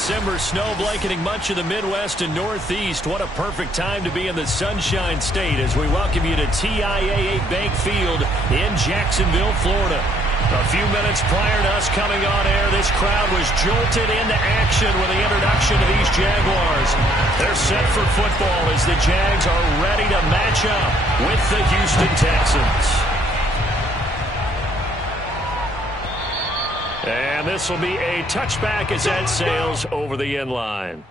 December snow blanketing much of the Midwest and Northeast. What a perfect time to be in the Sunshine State as we welcome you to TIAA Bank Field in Jacksonville, Florida. A few minutes prior to us coming on air, this crowd was jolted into action with the introduction of these Jaguars. They're set for football as the Jags are ready to match up with the Houston Texans. And this will be a touchback as that sails over the end line.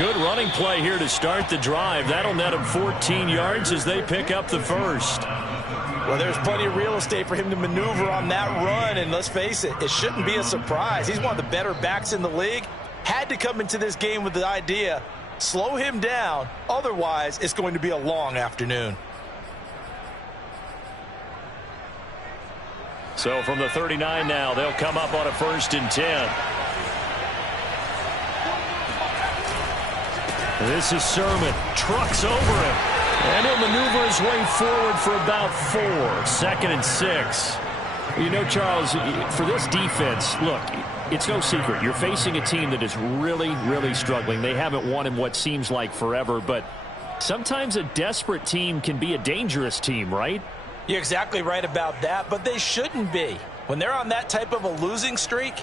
good running play here to start the drive. That'll net him 14 yards as they pick up the first. Well, there's plenty of real estate for him to maneuver on that run, and let's face it, it shouldn't be a surprise. He's one of the better backs in the league. Had to come into this game with the idea, slow him down, otherwise it's going to be a long afternoon. So from the 39 now, they'll come up on a 1st and 10. This is Sermon. Trucks over him. And he'll maneuver his way forward for about 4. 2nd and 6. You know, Charles, for this defense, look, it's no secret. You're facing a team that is really, really struggling. They haven't won in what seems like forever, but sometimes a desperate team can be a dangerous team, right? You're exactly right about that, but they shouldn't be. When they're on that type of a losing streak,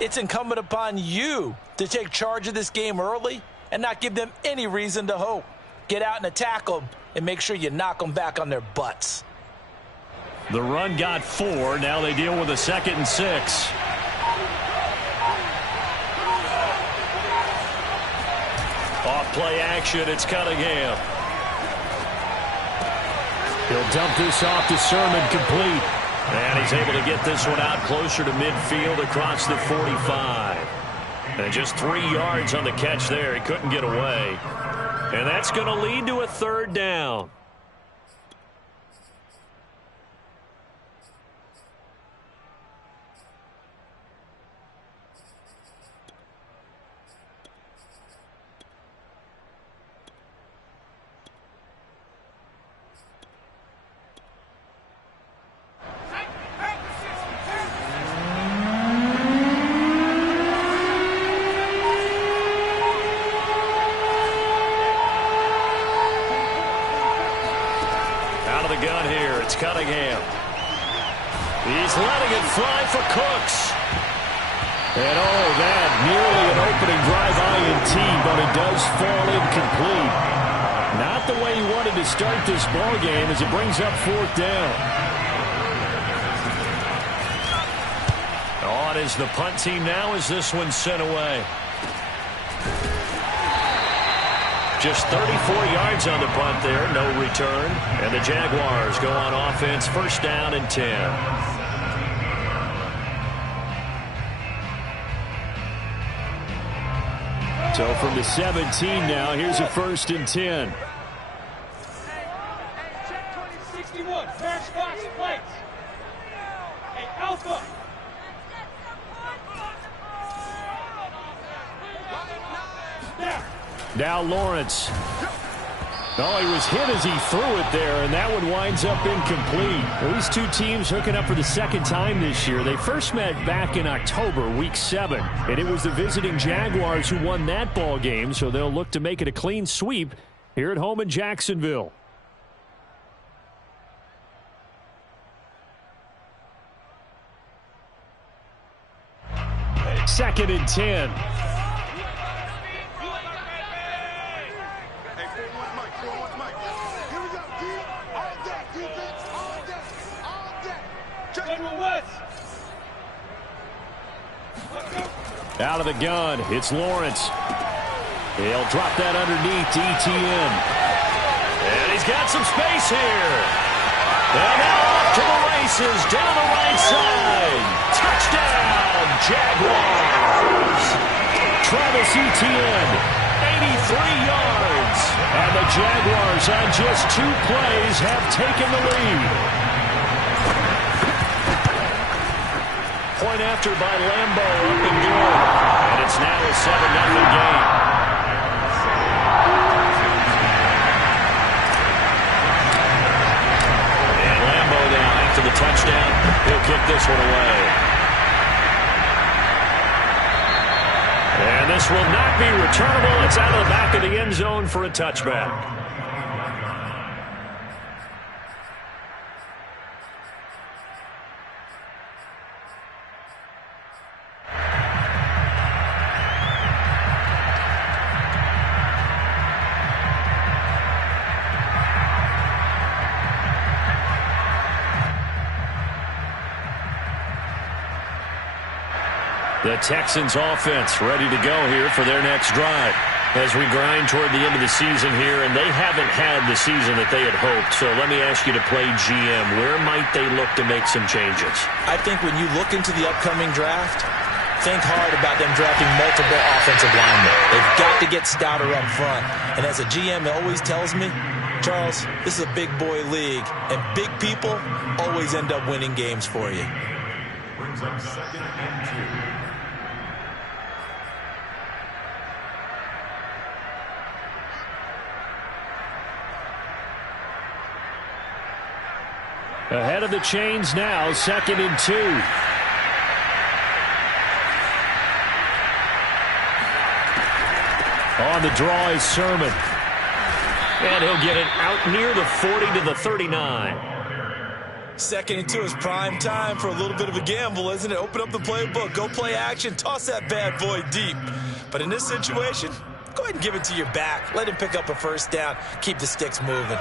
it's incumbent upon you to take charge of this game early and not give them any reason to hope. Get out and attack them and make sure you knock them back on their butts. The run got 4. Now they deal with a 2nd and 6. Off play action, it's Cunningham. He'll dump this off to Sermon, complete. And he's able to get this one out closer to midfield across the 45. And just 3 yards on the catch there. He couldn't get away. And that's going to lead to a 3rd down. Cunningham. He's letting it fly for Cooks. And oh, that nearly an opening drive INT, but it does fall incomplete. Not the way he wanted to start this ball game as it brings up 4th down. On is the punt team now as this one's sent away. Just 34 yards on the punt there, no return. And the Jaguars go on offense, 1st down and 10. So from the 17 now, here's a 1st and 10. Check 2061, Ferris Fox plates. Hey, Alpha. Now Lawrence. Oh, he was hit as he threw it there, and that one winds up incomplete. Well, these two teams hooking up for the 2nd time this year. They first met back in October, Week 7, and it was the visiting Jaguars who won that ball game, so they'll look to make it a clean sweep here at home in Jacksonville. Second and 10. Out of the gun, it's Lawrence. He'll drop that underneath to Etienne. And he's got some space here. And now off to the races, down the right side. Touchdown, Jaguars. Travis Etienne, 83 yards. And the Jaguars on just 2 plays have taken the lead. Point after by Lambeau, up and good. And it's now a 7-0 game. And Lambeau now after the touchdown. He'll kick this one away. And this will not be returnable. It's out of the back of the end zone for a touchback. The Texans offense ready to go here for their next drive. As we grind toward the end of the season here, and they haven't had the season that they had hoped. So let me ask you to play GM. Where might they look to make some changes? I think when you look into the upcoming draft, think hard about them drafting multiple offensive linemen. They've got to get stouter up front. And as a GM, it always tells me, Charles, this is a big boy league, and big people always end up winning games for you. Brings up 2nd and 2. Ahead of the chains now, 2nd and 2. On the draw is Sermon. And he'll get it out near the 40 to the 39. 2nd and 2 is prime time for a little bit of a gamble, isn't it? Open up the playbook, go play action, toss that bad boy deep. But in this situation, go ahead and give it to your back. Let him pick up a first down, keep the sticks moving.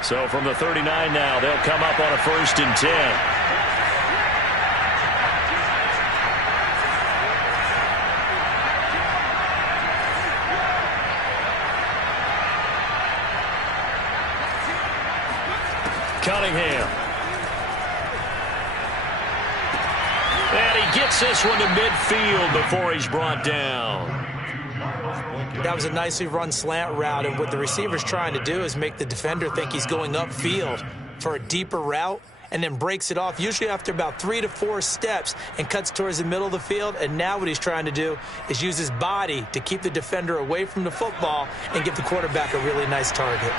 So from the 39 now, they'll come up on a 1st and 10. Cunningham. And he gets this one to midfield before he's brought down. That was a nicely run slant route, and what the receiver's trying to do is make the defender think he's going upfield for a deeper route and then breaks it off, usually after about 3 to 4 steps, and cuts towards the middle of the field. And now what he's trying to do is use his body to keep the defender away from the football and give the quarterback a really nice target.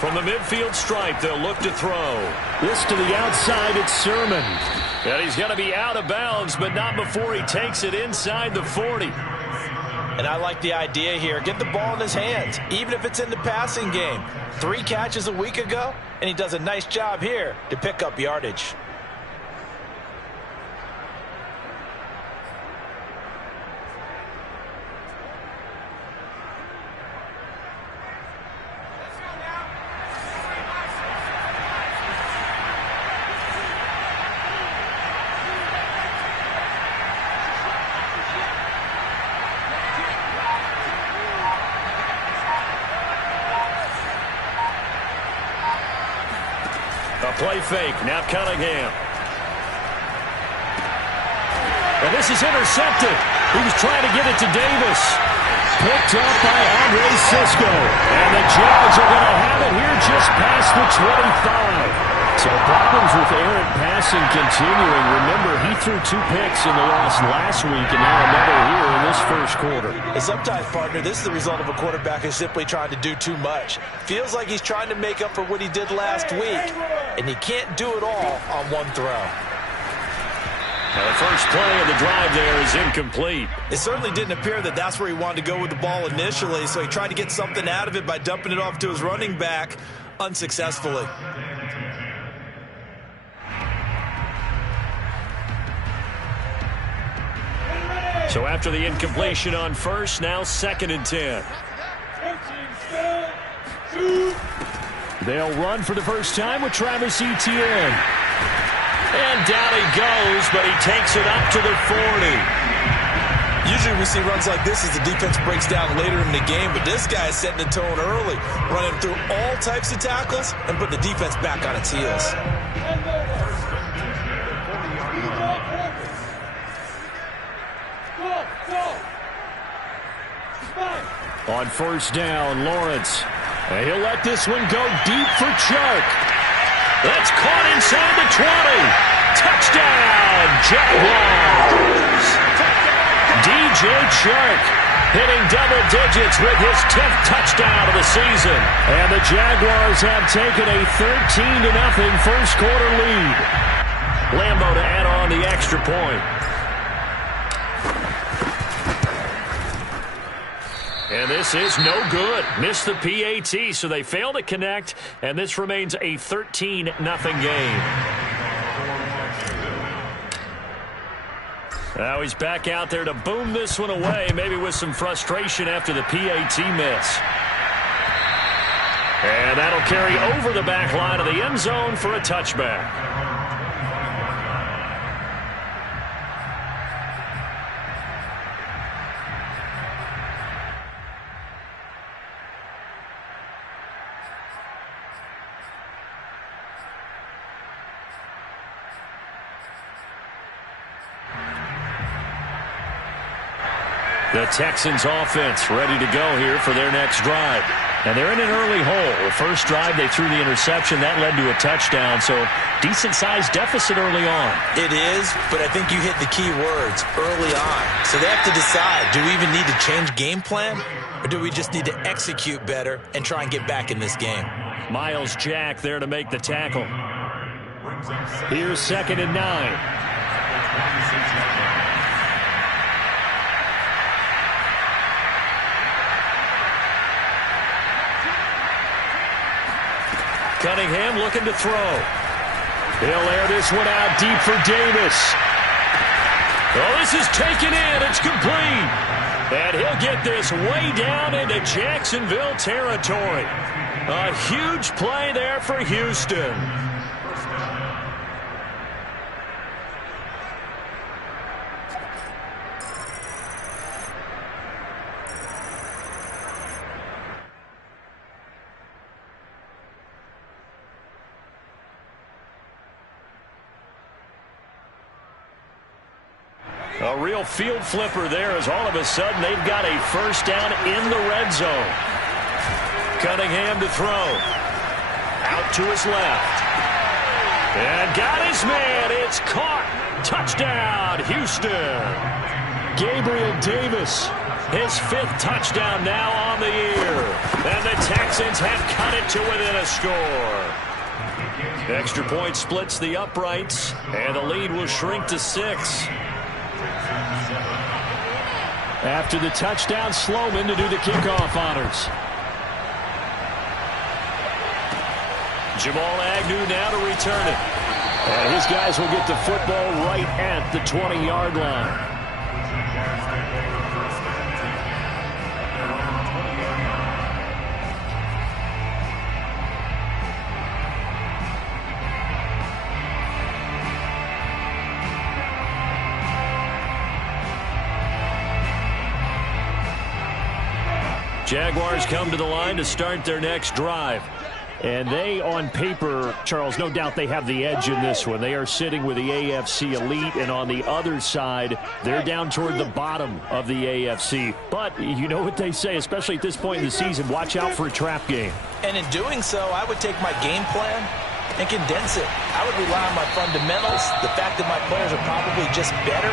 From the midfield stripe, they'll look to throw. This to the outside, it's Sermon. And he's going to be out of bounds, but not before he takes it inside the 40. And I like the idea here. Get the ball in his hands, even if it's in the passing game. 3 catches a week ago, and he does a nice job here to pick up yardage. Play fake. Now Cunningham. And this is intercepted. He was trying to get it to Davis. Picked up by Andre Cisco. And the Jags are going to have it here just past the 25. So problems with errant passing continuing. Remember, he threw 2 picks in the loss last week, and now another here in this first quarter. And sometimes, partner, this is the result of a quarterback who's simply trying to do too much. Feels like he's trying to make up for what he did last week, and he can't do it all on one throw. Now the first play of the drive there is incomplete. It certainly didn't appear that that's where he wanted to go with the ball initially, so he tried to get something out of it by dumping it off to his running back unsuccessfully. So after the incompletion on first, now 2nd and 10. They'll run for the first time with Travis Etienne. And down he goes, but he takes it up to the 40. Usually we see runs like this as the defense breaks down later in the game, but this guy is setting the tone early, running through all types of tackles and put the defense back on its heels. On first down, Lawrence. And he'll let this one go deep for Chark. That's caught inside the 20. Touchdown, Jaguars. DJ Chark hitting double digits with his 10th touchdown of the season. And the Jaguars have taken a 13-0 first quarter lead. Lambo to add on the extra point. And this is no good. Missed the PAT, so they fail to connect, and this remains a 13-0 game. Now he's back out there to boom this one away, maybe with some frustration after the PAT miss. And that'll carry over the back line of the end zone for a touchback. The Texans offense ready to go here for their next drive. And they're in an early hole. The first drive, they threw the interception. That led to a touchdown, so decent-sized deficit early on. It is, but I think you hit the key words, early on. So they have to decide, do we even need to change game plan, or do we just need to execute better and try and get back in this game? Myles Jack there to make the tackle. Here's 2nd and 9. Cunningham looking to throw. He'll air this one out deep for Davis. Oh, this is taken in. It's complete. And he'll get this way down into Jacksonville territory. A huge play there for Houston. A real field flipper there as all of a sudden they've got a first down in the red zone. Cunningham to throw. Out to his left. And got his man. It's caught. Touchdown, Houston. Gabriel Davis, his 5th touchdown now on the year. And the Texans have cut it to within a score. Extra point splits the uprights, and the lead will shrink to 6. After the touchdown, Sloman to do the kickoff honors. Jamal Agnew now to return it. And his guys will get the football right at the 20-yard line. Jaguars come to the line to start their next drive. And they, on paper, Charles, no doubt they have the edge in this one. They are sitting with the AFC elite, and on the other side, they're down toward the bottom of the AFC. But you know what they say, especially at this point in the season, watch out for a trap game. And in doing so, I would take my game plan and condense it. I would rely on my fundamentals, the fact that my players are probably just better,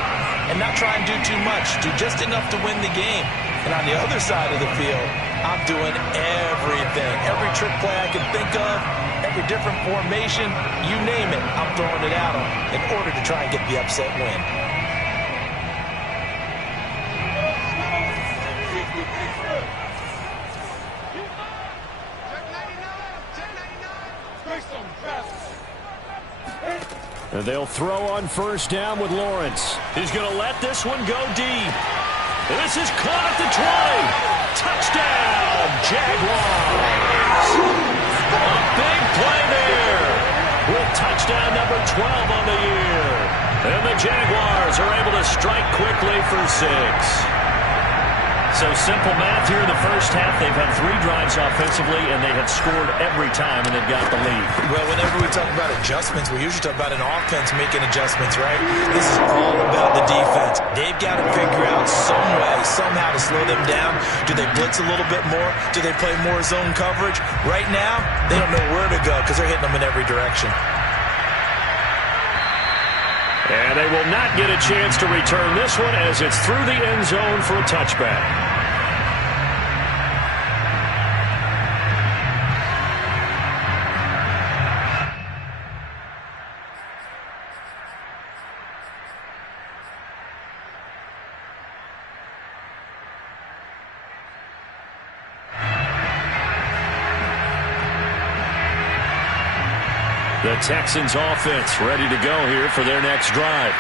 and not try and do too much, do just enough to win the game. And on the other side of the field, I'm doing everything. Every trick play I can think of, every different formation, you name it, I'm throwing it at them in order to try and get the upset win. And they'll throw on first down with Lawrence. He's going to let this one go deep. And this is caught at the 20. Touchdown, Jaguars. A big play there with touchdown number 12 on the year. And the Jaguars are able to strike quickly for 6. So simple math here in the first half. They've had 3 drives offensively, and they have scored every time, and they've got the lead. Well, whenever we talk about adjustments, we usually talk about an offense making adjustments, right? This is all about the defense. They've got to figure out some way, somehow to slow them down. Do they blitz a little bit more? Do they play more zone coverage? Right now, they don't know where to go because they're hitting them in every direction. And they will not get a chance to return this one as it's through the end zone for a touchback. The Texans offense ready to go here for their next drive.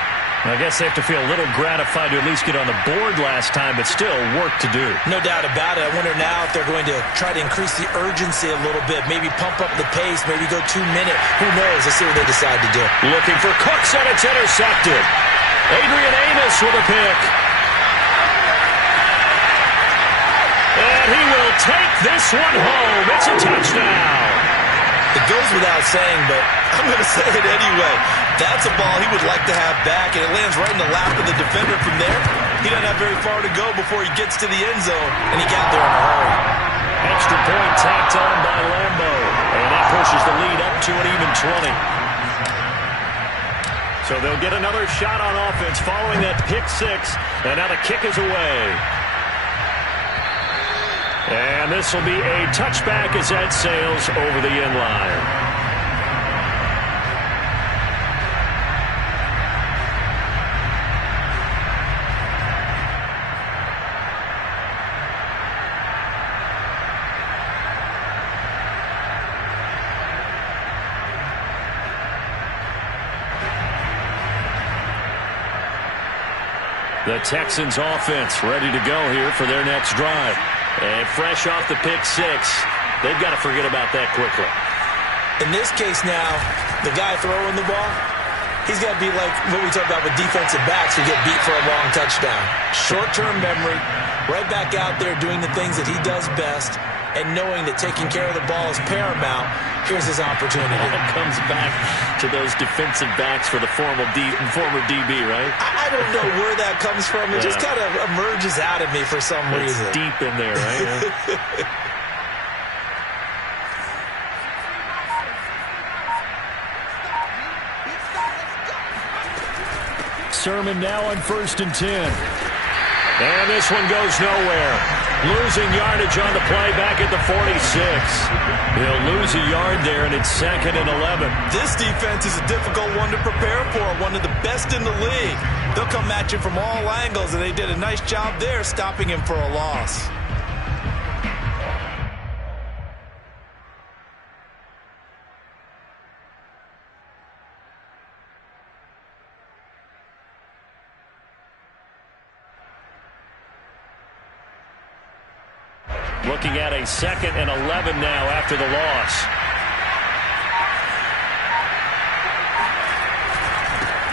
I guess they have to feel a little gratified to at least get on the board last time, but still work to do. No doubt about it. I wonder now if they're going to try to increase the urgency a little bit, maybe pump up the pace, maybe go 2 minute. Who knows? Let's see what they decide to do. Looking for Cooks, and it's intercepted. Adrian Amos with a pick. And he will take this one home. It's a touchdown. It goes without saying, but I'm going to say it anyway. That's a ball he would like to have back, and it lands right in the lap of the defender from there. He doesn't have very far to go before he gets to the end zone, and he got there in a hurry. Extra point tacked on by Lambo, and that pushes the lead up to an even 20. So they'll get another shot on offense following that pick six, and now the kick is away. And this will be a touchback as that sails over the end line. The Texans offense ready to go here for their next drive. And fresh off the pick six, they've got to forget about that quickly. In this case now, the guy throwing the ball, he's got to be like what we talked about with defensive backs who get beat for a long touchdown. Short-term memory, right back out there doing the things that he does best, and knowing that taking care of the ball is paramount. Here's his opportunity. It comes back to those defensive backs for the former DB, right? I don't know where that comes from. It just kind of emerges out of me for some reason. Deep in there, right? Sermon now on 1st and 10. And this one goes nowhere. Losing yardage on the play back at the 46. He'll lose a yard there, and it's 2nd and 11. This defense is a difficult one to prepare for, one of the best in the league. They'll come at you from all angles, and they did a nice job there stopping him for a loss. Looking at a 2nd and 11 now after the loss.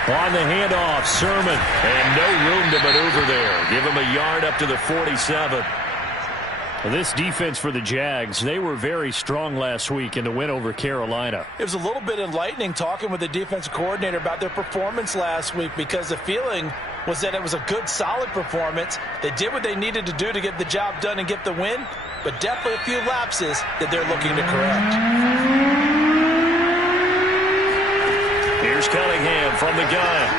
On the handoff, Sermon, and no room to maneuver there. Give him a yard up to the 47. Well, this defense for the Jags, they were very strong last week in the win over Carolina. It was a little bit enlightening talking with the defensive coordinator about their performance last week, because the feeling was that it was a good, solid performance. They did what they needed to do to get the job done and get the win, but definitely a few lapses that they're looking to correct. Here's Cunningham from the gun.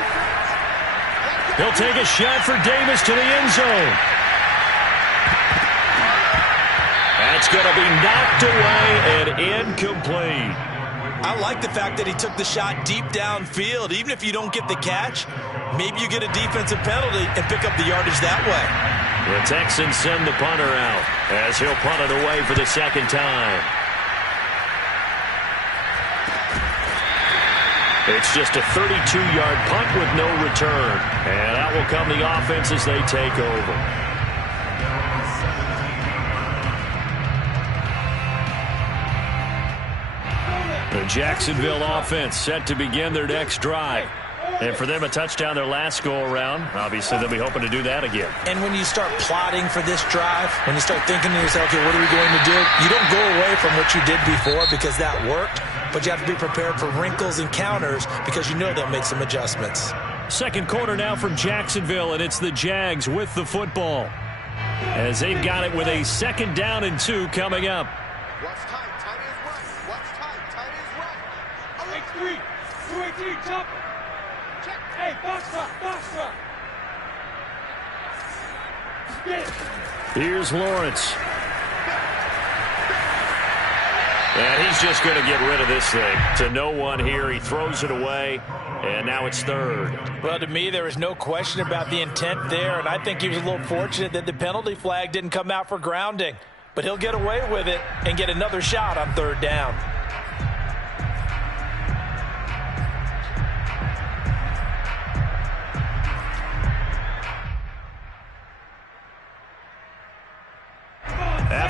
He'll take a shot for Davis to the end zone. That's going to be knocked away and incomplete. I like the fact that he took the shot deep downfield. Even if you don't get the catch, maybe you get a defensive penalty and pick up the yardage that way. The Texans send the punter out as he'll punt it away for the 2nd time. It's just a 32-yard punt with no return. And out will come the offense as they take over. The Jacksonville offense set to begin their next drive. And for them, a touchdown their last go-around. Obviously, they'll be hoping to do that again. And when you start plotting for this drive, when you start thinking to yourself, okay, what are we going to do? You don't go away from what you did before because that worked, but you have to be prepared for wrinkles and counters because you know they'll make some adjustments. Second quarter now from Jacksonville, and it's the Jags with the football, as they've got it with a 2nd down and 2 coming up. Watch tight. Tight is right. Watch tight. Tight is right. X3, 218, jump. Check. Hey, box truck, box truck. Get it. Here's Lawrence. And he's just going to get rid of this thing. To no one here. He throws it away, and now it's 3rd. Well, to me, there was no question about the intent there, and I think he was a little fortunate that the penalty flag didn't come out for grounding. But he'll get away with it and get another shot on 3rd down.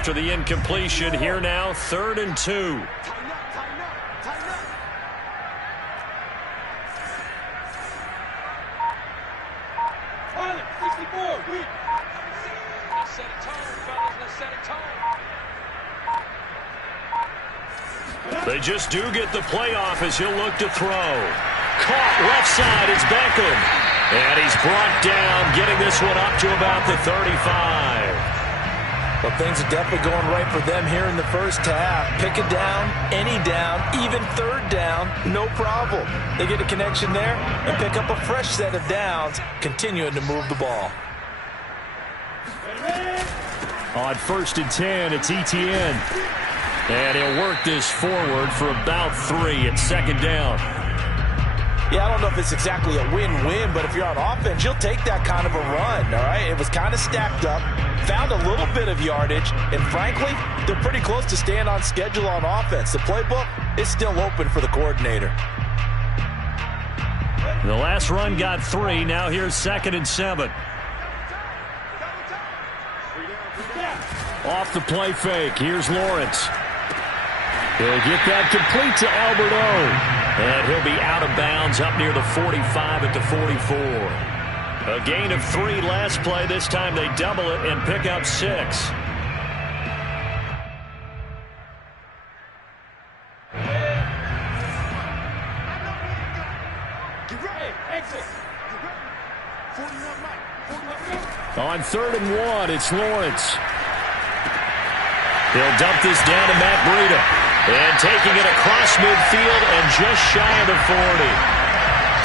after the incompletion. Here now, 3rd and 2. They just do get the playoff as he'll look to throw. Caught left side, it's Beckham. And he's brought down, getting this one up to about the 35. Well, things are definitely going right for them here in the first half. Pick a down, any down, even 3rd down, no problem. They get a connection there and pick up a fresh set of downs, continuing to move the ball. On 1st and 10, it's Etienne. And he'll work this forward for about 3 at 2nd down. Yeah, I don't know if it's exactly a win-win, but if you're on offense, you'll take that kind of a run, all right? It was kind of stacked up, found a little bit of yardage, and frankly, they're pretty close to staying on schedule on offense. The playbook is still open for the coordinator. The last run got 3. Now here's 2nd and 7. Off the play fake. Here's Lawrence. He'll get that complete to Albert O. And he'll be out of bounds up near the 45 at the 44. A gain of 3 last play. This time they double it and pick up 6. On 3rd and 1, it's Lawrence. He'll dump this down to Matt Breida. And taking it across midfield and just shy of the 40.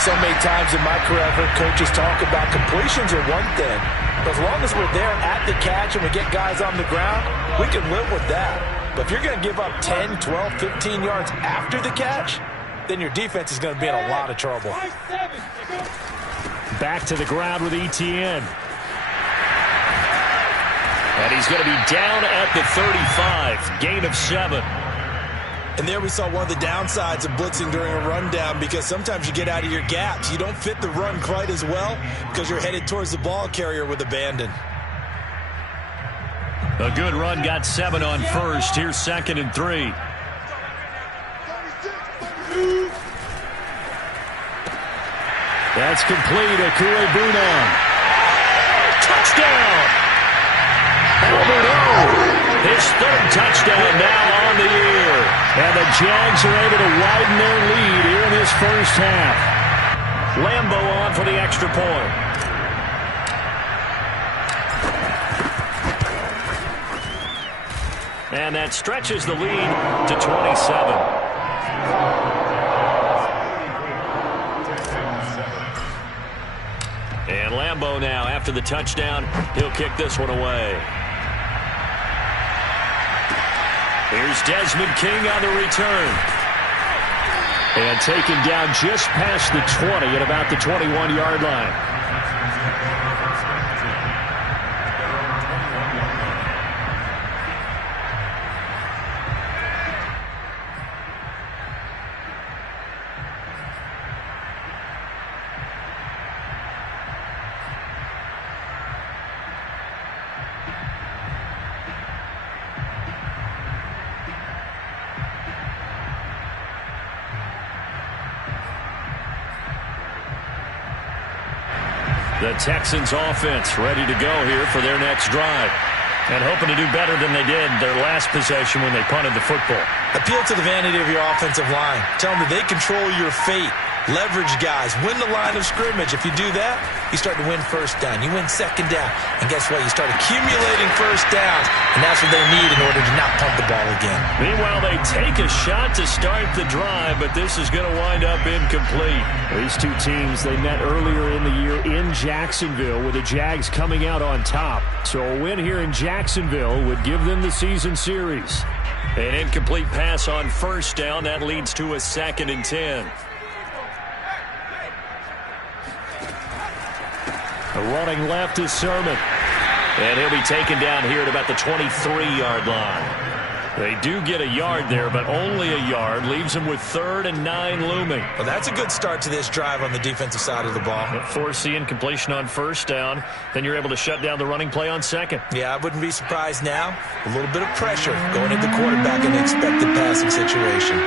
So many times in my career, I've heard coaches talk about completions are one thing. But as long as we're there at the catch and we get guys on the ground, we can live with that. But if you're going to give up 10, 12, 15 yards after the catch, then your defense is going to be in a lot of trouble. Back to the ground with Etienne. And he's going to be down at the 35. Gain of 7. And there we saw one of the downsides of blitzing during a rundown, because sometimes you get out of your gaps. You don't fit the run quite as well because you're headed towards the ball carrier with abandon. A good run got 7 on 1st. Here's 2nd and 3. That's complete. Akure Bunon. Touchdown! Albert O. His 3rd touchdown now on the year. And the Jags are able to widen their lead here in this first half. Lambo on for the extra point. And that stretches the lead to 27. And Lambo now, after the touchdown, he'll kick this one away. Here's Desmond King on the return. And taken down just past the 20 at about the 21-yard line. The Texans offense ready to go here for their next drive. And hoping to do better than they did their last possession when they punted the football. Appeal to the vanity of your offensive line. Tell them that they control your fate. Leverage guys. Win the line of scrimmage. If you do that, you start to win first down. You win 2nd down. And guess what? You start accumulating first downs. And that's what they need in order to not punt the ball again. Meanwhile, they take a shot to start the drive, but this is going to wind up incomplete. These two teams, they met earlier in the year in Jacksonville with the Jags coming out on top. So a win here in Jacksonville would give them the season series. An incomplete pass on first down. That leads to a 2nd and 10. Running left is Sermon. And he'll be taken down here at about the 23-yard line. They do get a yard there, but only a yard. Leaves them with 3rd and 9 looming. Well, that's a good start to this drive on the defensive side of the ball. Force the incompletion on 1st down. Then you're able to shut down the running play on 2nd. Yeah, I wouldn't be surprised now. A little bit of pressure going into the quarterback in the expected passing situation.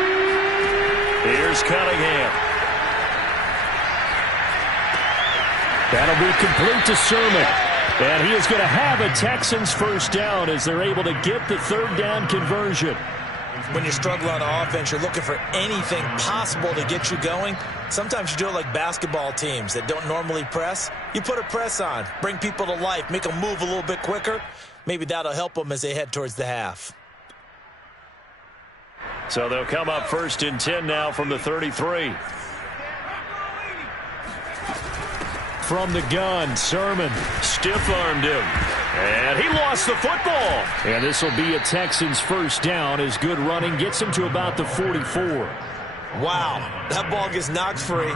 Here's Cunningham. That'll be complete to Sermon. And he is going to have a Texans 1st down as they're able to get the 3rd down conversion. When you're struggling on offense, you're looking for anything possible to get you going. Sometimes you do it like basketball teams that don't normally press. You put a press on, bring people to life, make them move a little bit quicker. Maybe that'll help them as they head towards the half. So they'll come up 1st and 10 now from the 33. From the gun, Sermon stiff-armed him. And he lost the football. And this will be a Texans 1st down as good running gets him to about the 44. Wow, that ball gets knocked free,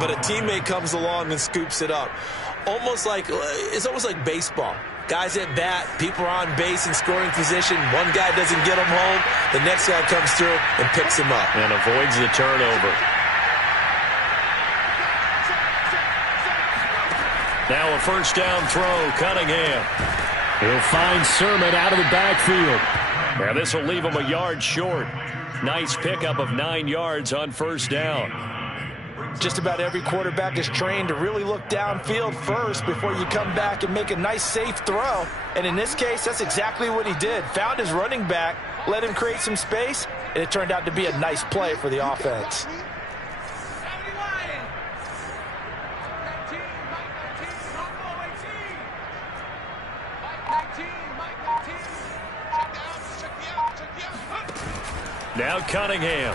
but a teammate comes along and scoops it up. It's almost like baseball. Guys at bat, people are on base in scoring position. One guy doesn't get him home. The next guy comes through and picks him up. And avoids the turnover. Now a 1st down throw, Cunningham. He'll find Sermon out of the backfield. Now this will leave him a yard short. Nice pickup of 9 yards on 1st down. Just about every quarterback is trained to really look downfield first before you come back and make a nice, safe throw. And in this case, that's exactly what he did. Found his running back, let him create some space, and it turned out to be a nice play for the offense. Now Cunningham.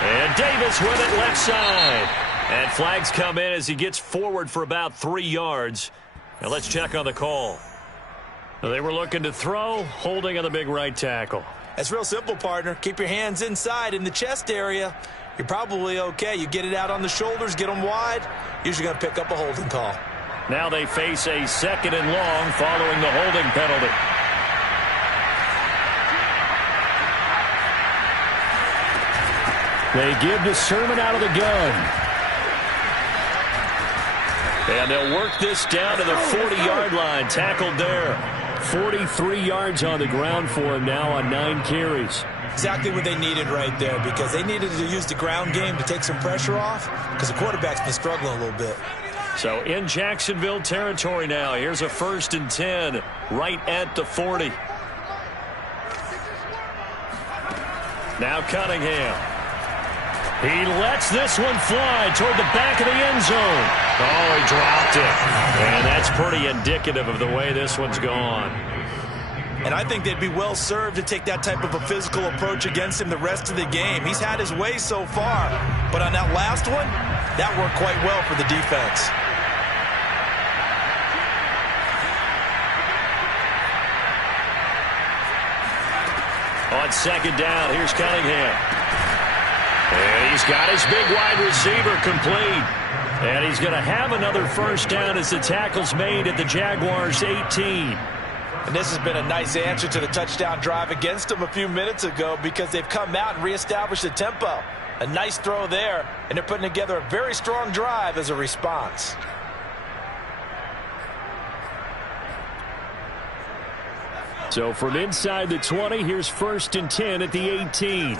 And Davis with it left side. And flags come in as he gets forward for about 3 yards. Now let's check on the call. They were looking to throw, holding on the big right tackle. That's real simple, partner. Keep your hands inside in the chest area. You're probably okay. You get it out on the shoulders, get them wide. Usually going to pick up a holding call. Now they face a 2nd and long following the holding penalty. They give to Sermon out of the gun. And they'll work this down to the 40-yard line. Tackled there. 43 yards on the ground for him now on 9 carries. Exactly what they needed right there, because they needed to use the ground game to take some pressure off, because the quarterback's been struggling a little bit. So in Jacksonville territory now. Here's a 1st and 10 right at the 40. Now Cunningham. He lets this one fly toward the back of the end zone. Oh, he dropped it. And that's pretty indicative of the way this one's gone. And I think they'd be well served to take that type of a physical approach against him the rest of the game. He's had his way so far. But on that last one, that worked quite well for the defense. On 2nd down, here's Cunningham. And he's got his big wide receiver complete. And he's going to have another 1st down as the tackle's made at the Jaguars' 18. And this has been a nice answer to the touchdown drive against them a few minutes ago, because they've come out and reestablished the tempo. A nice throw there, and they're putting together a very strong drive as a response. So from inside the 20, here's 1st and 10 at the 18.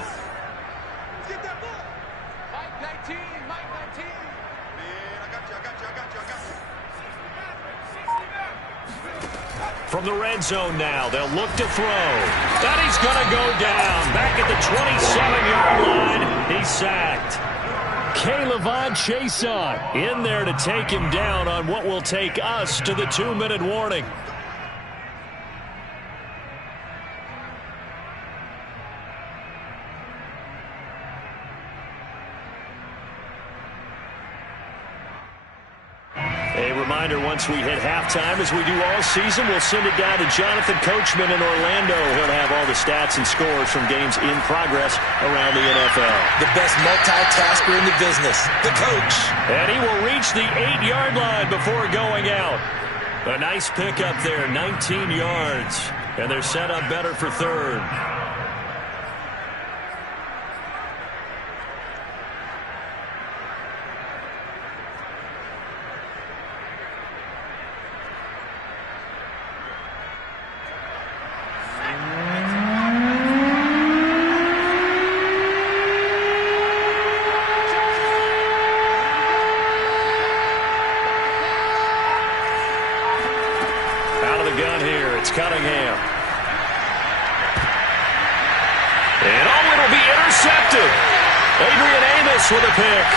From the red zone now, they'll look to throw. And he's going to go down. Back at the 27-yard line, he's sacked. K'Lavon Chaisson in there to take him down on what will take us to the 2-minute warning. A reminder, once we hit halftime, as we do all season, we'll send it down to Jonathan Coachman in Orlando. He'll have all the stats and scores from games in progress around the NFL. The best multitasker in the business, the coach. And he will reach the 8-yard line before going out. A nice pickup there, 19 yards. And they're set up better for third. Cunningham. And it'll be intercepted. Adrian Amos with a pick.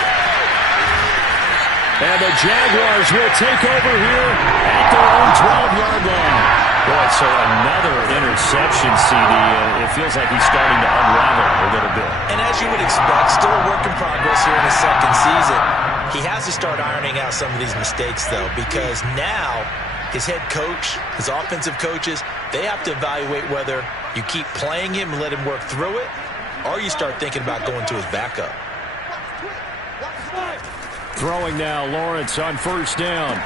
And the Jaguars will take over here at their own 12-yard line. Boy, so another interception, CD. It feels like he's starting to unravel a little bit. And as you would expect, still a work in progress here in his second season. He has to start ironing out some of these mistakes, though, because now his head coach, his offensive coaches, they have to evaluate whether you keep playing him and let him work through it, or you start thinking about going to his backup. Throwing now, Lawrence on first down.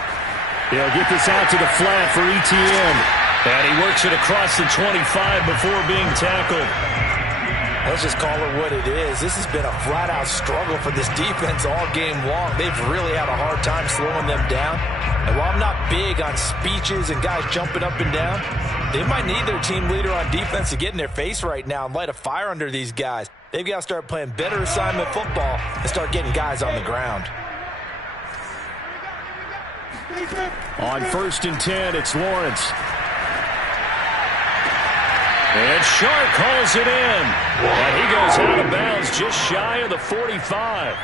He'll get this out to the flat for Etienne. And he works it across the 25 before being tackled. Let's just call it what it is. This has been a flat-out struggle for this defense all game long. They've really had a hard time slowing them down. And while I'm not big on speeches and guys jumping up and down, they might need their team leader on defense to get in their face right now and light a fire under these guys. They've got to start playing better assignment football and start getting guys on the ground. On 1st and 10, it's Lawrence. And Shark calls it in. And he goes out of bounds just shy of the 45.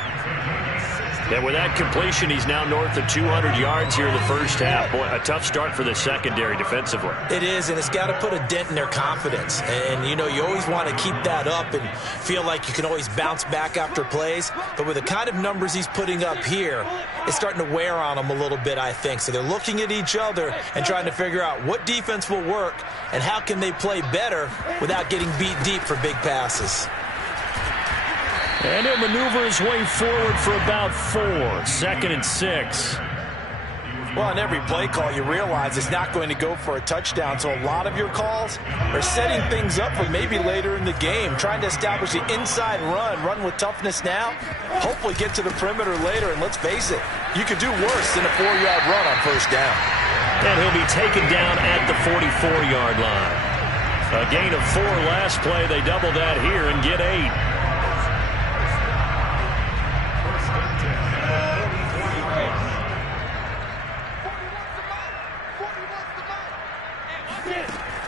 And with that completion, he's now north of 200 yards here in the first half. Boy, a tough start for the secondary defensively. It is, and it's got to put a dent in their confidence. And, you know, you always want to keep that up and feel like you can always bounce back after plays. But with the kind of numbers he's putting up here, it's starting to wear on them a little bit, I think. So they're looking at each other and trying to figure out what defense will work and how can they play better without getting beat deep for big passes. And he'll maneuver his way forward for about 4. 2nd and 6. Well, on every play call, you realize it's not going to go for a touchdown. So a lot of your calls are setting things up for maybe later in the game, trying to establish the inside run with toughness now, hopefully get to the perimeter later. And let's face it, you could do worse than a 4-yard run on first down. And he'll be taken down at the 44-yard line. A gain of 4 last play. They double that here and get 8.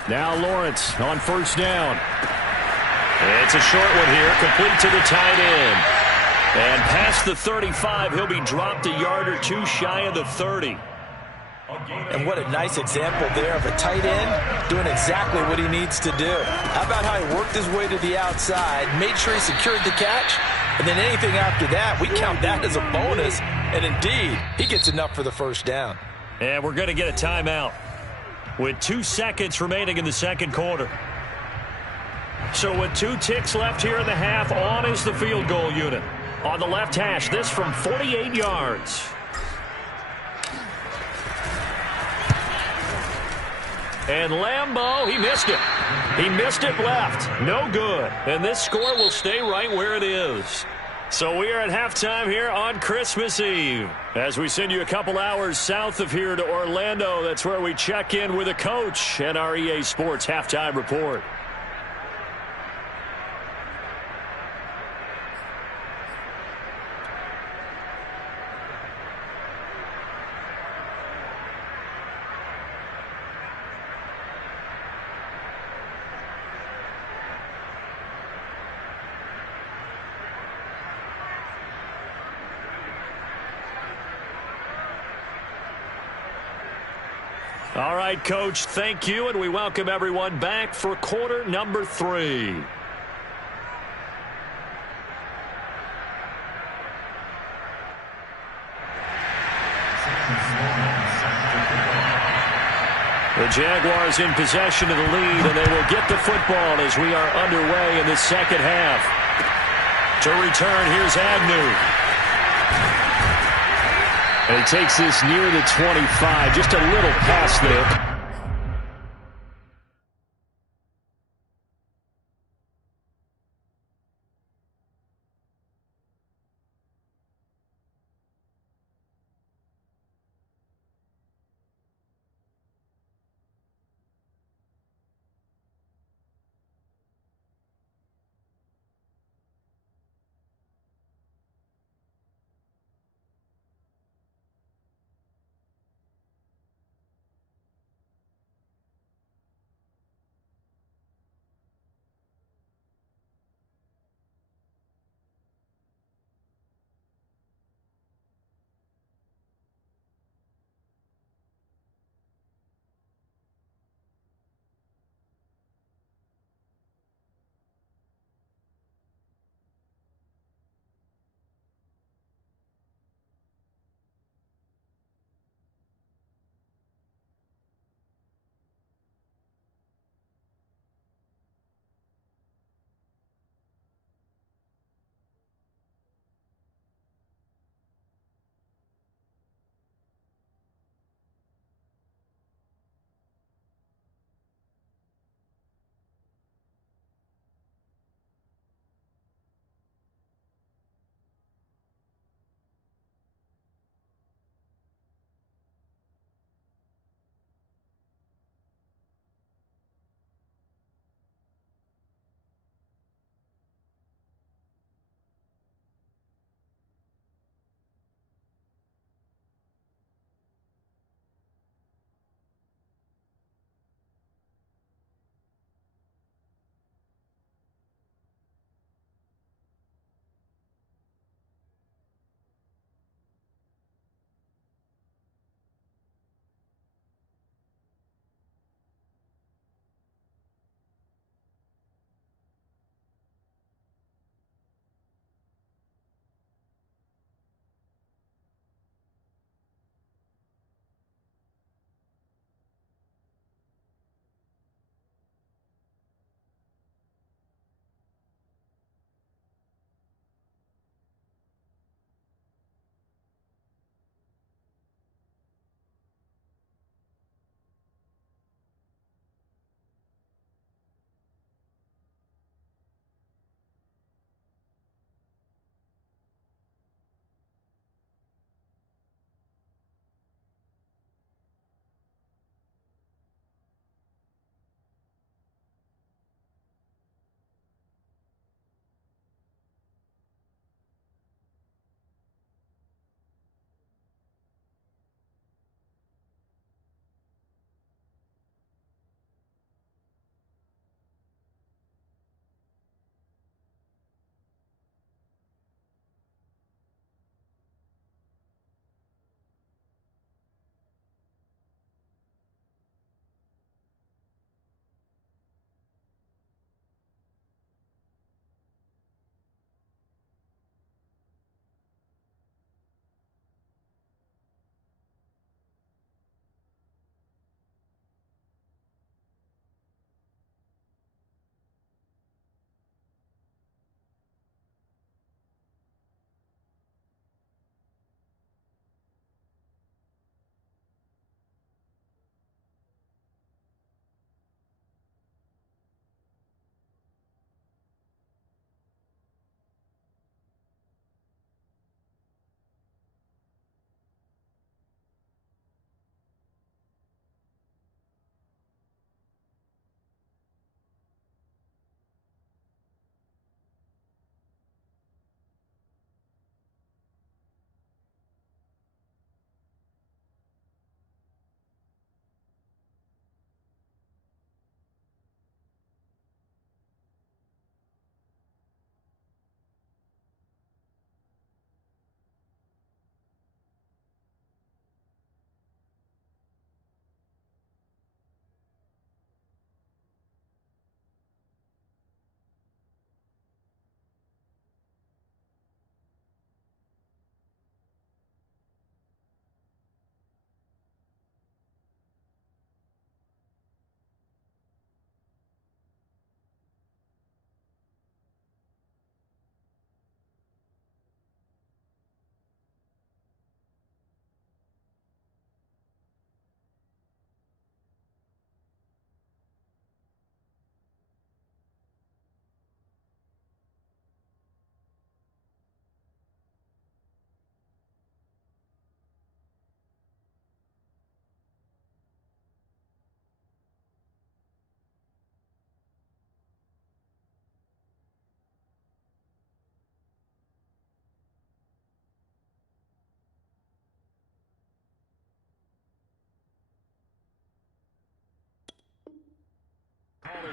Now Lawrence on first down. It's a short one here, complete to the tight end. And past the 35, he'll be dropped a yard or 2 shy of the 30. And what a nice example there of a tight end doing exactly what he needs to do. How about how he worked his way to the outside, made sure he secured the catch, and then anything after that, we count that as a bonus. And indeed, he gets enough for the first down. And we're going to get a timeout with 2 seconds remaining in the second quarter. So with 2 ticks left here in the half, on is the field goal unit. On the left hash, this from 48 yards. And Lambeau, he missed it. He missed it left. No good. And this score will stay right where it is. So we are at halftime here on Christmas Eve. As we send you a couple hours south of here to Orlando, that's where we check in with a coach and our EA Sports Halftime Report. All right, Coach, thank you, and we welcome everyone back for quarter number 3. The Jaguars in possession of the lead, and they will get the football as we are underway in the second half. To return, here's Agnew. And he takes this near the 25, just a little past there.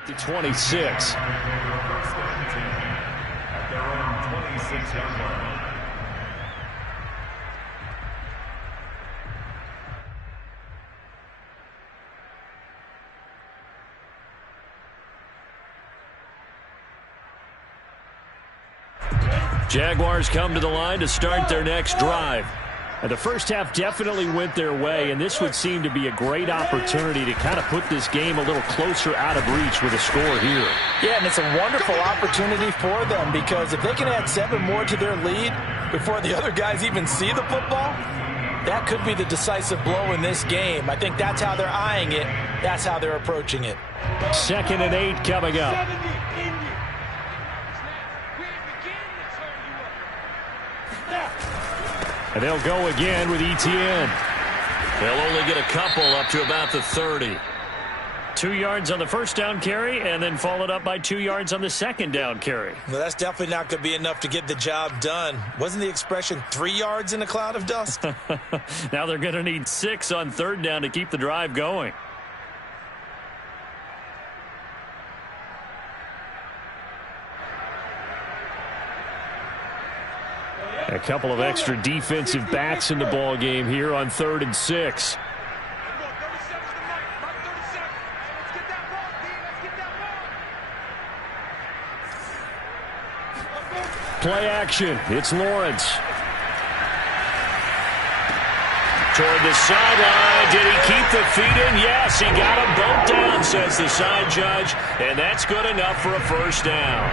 To 26. First and 10 at their own 26-yard line. Jaguars come to the line to start their next drive. And the first half definitely went their way, and this would seem to be a great opportunity to kind of put this game a little closer out of reach with a score here. Yeah, and it's a wonderful opportunity for them because if they can add 7 more to their lead before the other guys even see the football, that could be the decisive blow in this game. I think that's how they're eyeing it. That's how they're approaching it. 2nd and 8 coming up. And they'll go again with Etienne. They'll only get a couple up to about the 30. 2 yards on the first down carry and then followed up by 2 yards on the second down carry. Well, that's definitely not going to be enough to get the job done. Wasn't the expression 3 yards in a cloud of dust? Now they're going to need 6 on third down to keep the drive going. A couple of extra defensive backs in the ball game here on 3rd and 6. Play action. It's Lawrence. Toward the sideline. Did he keep the feet in? Yes, he got them both down, says the side judge. And that's good enough for a first down.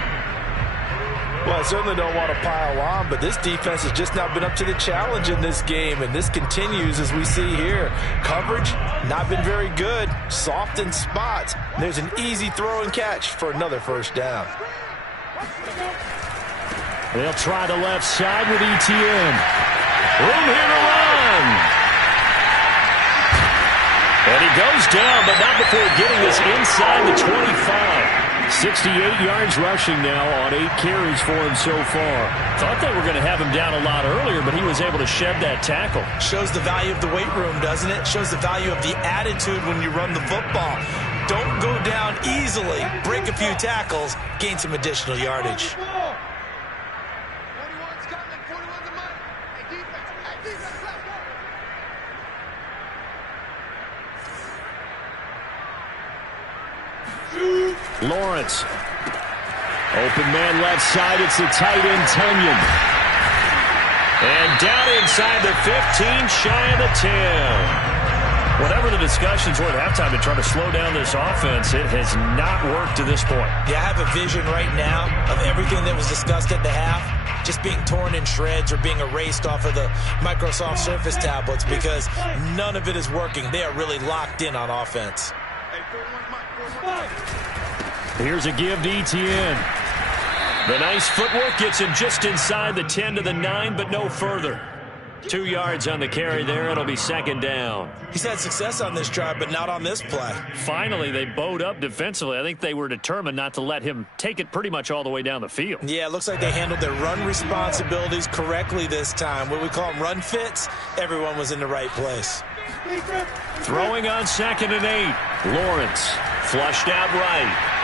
Well, I certainly don't want to pile on, but this defense has just not been up to the challenge in this game, and this continues as we see here. Coverage, not been very good. Soft in spots. There's an easy throw and catch for another first down. They'll try the left side with Etienne. Room here to run. And he goes down, but not before getting this inside the 25. 68 yards rushing now on 8 carries for him so far. Thought they were going to have him down a lot earlier, but he was able to shed that tackle. Shows the value of the weight room, doesn't it? Shows the value of the attitude when you run the football. Don't go down easily. Break a few tackles. Gain some additional yardage. 41's coming. 41's the money. Hey, defense. Hey, defense. Left, go. Lawrence. Open man left side. It's the tight end, Tunyon. And down inside the 15, shy of the 10. Whatever the discussions were at halftime to try to slow down this offense, it has not worked to this point. Yeah, I have a vision right now of everything that was discussed at the half just being torn in shreds or being erased off of the Microsoft Surface tablets because none of it is working. They are really locked in on offense. Hey, 41's mine. 41's Here's a give to Etienne. The nice footwork gets him just inside the 10 to the 9, but no further. 2 yards on the carry there. It'll be second down. He's had success on this drive, but not on this play. Finally, they bowed up defensively. I think they were determined not to let him take it pretty much all the way down the field. Yeah, it looks like they handled their run responsibilities correctly this time. What we call them run fits, everyone was in the right place. Throwing on 2nd and 8. Lawrence flushed out right.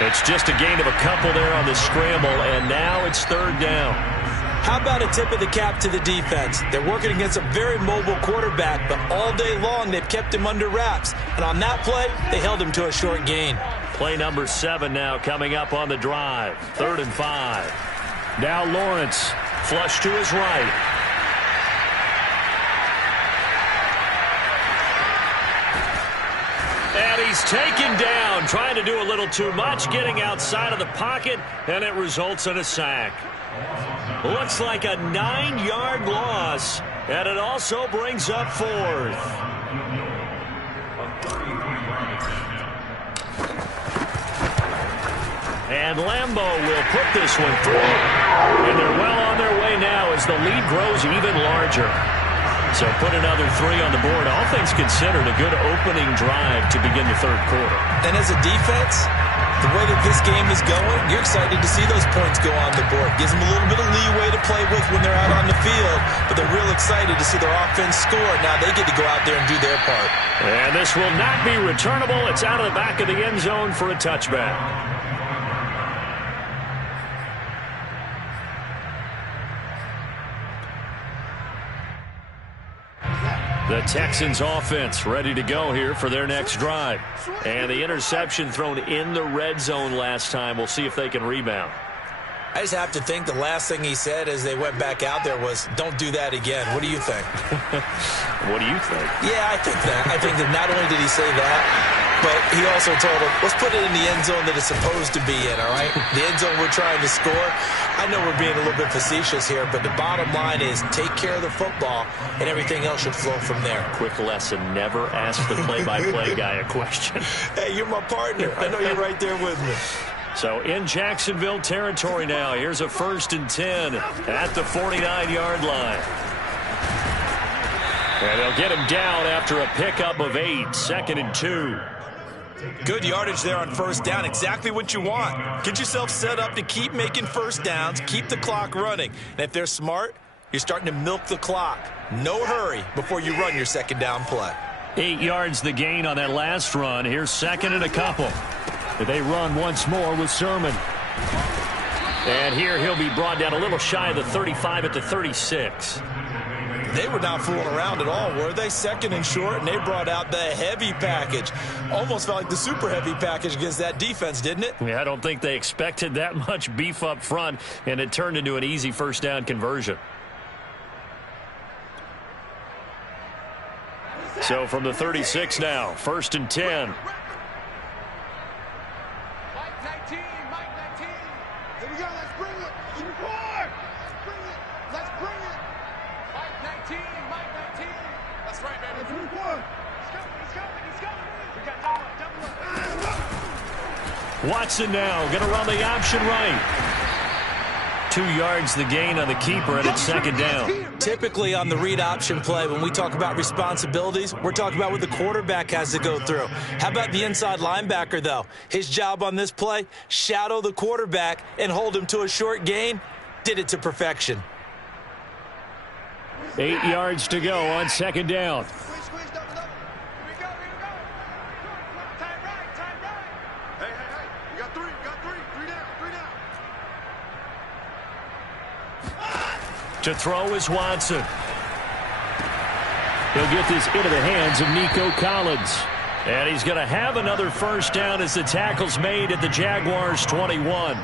It's just a gain of a couple there on the scramble, and now it's third down. How about a tip of the cap to the defense? They're working against a very mobile quarterback, but all day long they've kept him under wraps. And on that play, they held him to a short gain. Play number 7 now coming up on the drive. 3rd and 5. Now Lawrence, flush to his right. And he's taken down, trying to do a little too much, getting outside of the pocket, and it results in a sack. Looks like a 9-yard loss, and it also brings up 4th. And Lambeau will put this one through. And they're well on their way now as the lead grows even larger. So put another 3 on the board. All things considered, a good opening drive to begin the third quarter. And as a defense, the way that this game is going, you're excited to see those points go on the board. Gives them a little bit of leeway to play with when they're out on the field, but they're real excited to see their offense score. Now they get to go out there and do their part. And this will not be returnable. It's out of the back of the end zone for a touchback. The Texans offense ready to go here for their next drive. And the interception thrown in the red zone last time. We'll see if they can rebound. I just have to think the last thing he said as they went back out there was, don't do that again. What do you think? What do you think? Yeah, I think that. I think that not only did he say that, but he also told him, let's put it in the end zone that it's supposed to be in, all right? The end zone we're trying to score. I know we're being a little bit facetious here, but the bottom line is take care of the football, and everything else should flow from there. Quick lesson, never ask the play-by-play guy a question. Hey, you're my partner. I know you're right there with me. So in Jacksonville territory now. Here's a 1st and 10 at the 49-yard line. And they'll get him down after a pickup of 8, 2nd and 2. Good yardage there on first down. Exactly what you want. Get yourself set up to keep making first downs, keep the clock running. And if they're smart, you're starting to milk the clock. No hurry before you run your second down play. 8 yards the gain on that last run. Here's 2nd and a couple. They run once more with Sermon. And here he'll be brought down a little shy of the 35 at the 36. They were not fooling around at all, were they? 2nd and short, and they brought out the heavy package. Almost felt like the super heavy package against that defense, didn't it? Yeah, I don't think they expected that much beef up front, and it turned into an easy first down conversion. So from the 36 now, 1st and 10. Watson now going to run the option right. 2 yards the gain on the keeper, and it's 2nd down. Typically on the read option play, when we talk about responsibilities, we're talking about what the quarterback has to go through. How about the inside linebacker, though? His job on this play, shadow the quarterback and hold him to a short gain. Did it to perfection. 8 yards to go on 2nd down. To throw is Watson. He'll get this into the hands of Nico Collins. And he's going to have another first down as the tackle's made at the Jaguars' 21.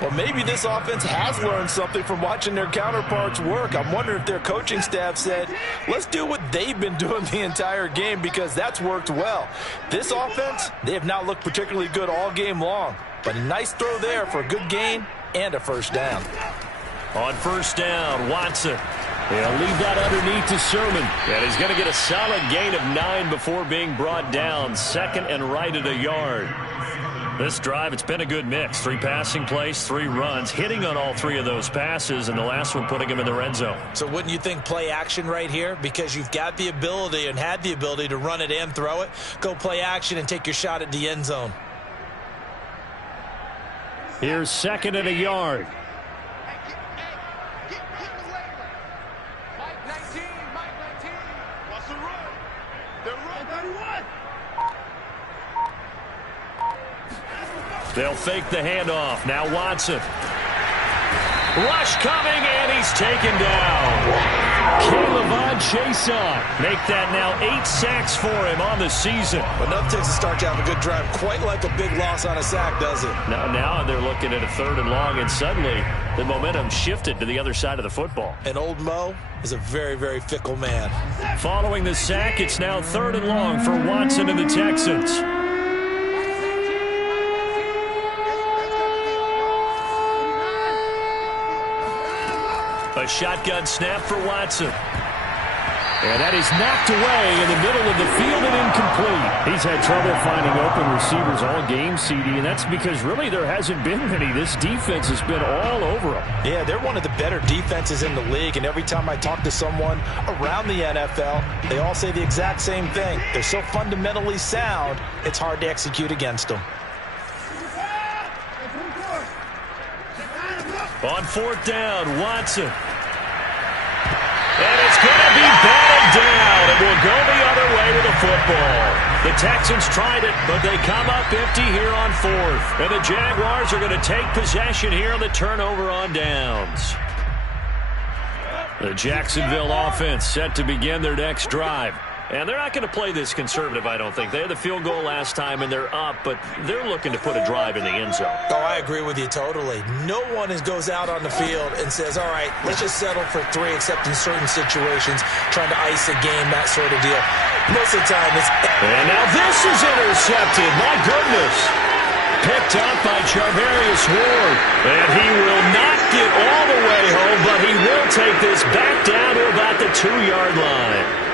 Well, maybe this offense has learned something from watching their counterparts work. I'm wondering if their coaching staff said, let's do what they've been doing the entire game, because that's worked well. This offense, they have not looked particularly good all game long. But a nice throw there for a good gain and a first down. On first down, Watson. He'll leave that underneath to Sermon. And he's going to get a solid gain of 9 before being brought down. 2nd and right at a yard. This drive, it's been a good mix. 3 passing plays, 3 runs, hitting on all 3 of those passes, and the last one putting him in the red zone. So wouldn't you think play action right here? Because you've got the ability and had the ability to run it and throw it. Go play action and take your shot at the end zone. Here's 2nd and a yard. They'll fake the handoff. Now Watson. Rush coming, and he's taken down. K'Lavon Chaisson make that now 8 sacks for him on the season. Enough takes to start to have a good drive. Quite like a big loss on a sack, does it? Now they're looking at a 3rd and long, and suddenly the momentum shifted to the other side of the football. And old Mo is a very, very fickle man. Following the sack, it's now 3rd and long for Watson and the Texans. A shotgun snap for Watson. And that is knocked away in the middle of the field and incomplete. He's had trouble finding open receivers all game, CD, and that's because really there hasn't been many. This defense has been all over them. Yeah, they're one of the better defenses in the league, and every time I talk to someone around the NFL, they all say the exact same thing. They're so fundamentally sound, it's hard to execute against them. On fourth down, Watson. And it's going to be batted down, and will go the other way with the football. The Texans tried it, but they come up empty here on fourth. And the Jaguars are going to take possession here on the turnover on downs. The Jacksonville offense set to begin their next drive. And they're not going to play this conservative, I don't think. They had the field goal last time, and they're up, but they're looking to put a drive in the end zone. Oh, I agree with you totally. No one goes out on the field and says, all right, let's just settle for 3, except in certain situations, trying to ice a game, that sort of deal. Most of the time, it's... And now this is intercepted. My goodness. Picked up by Charvarius Ward. And he will not get all the way home, but he will take this back down to about the 2-yard line.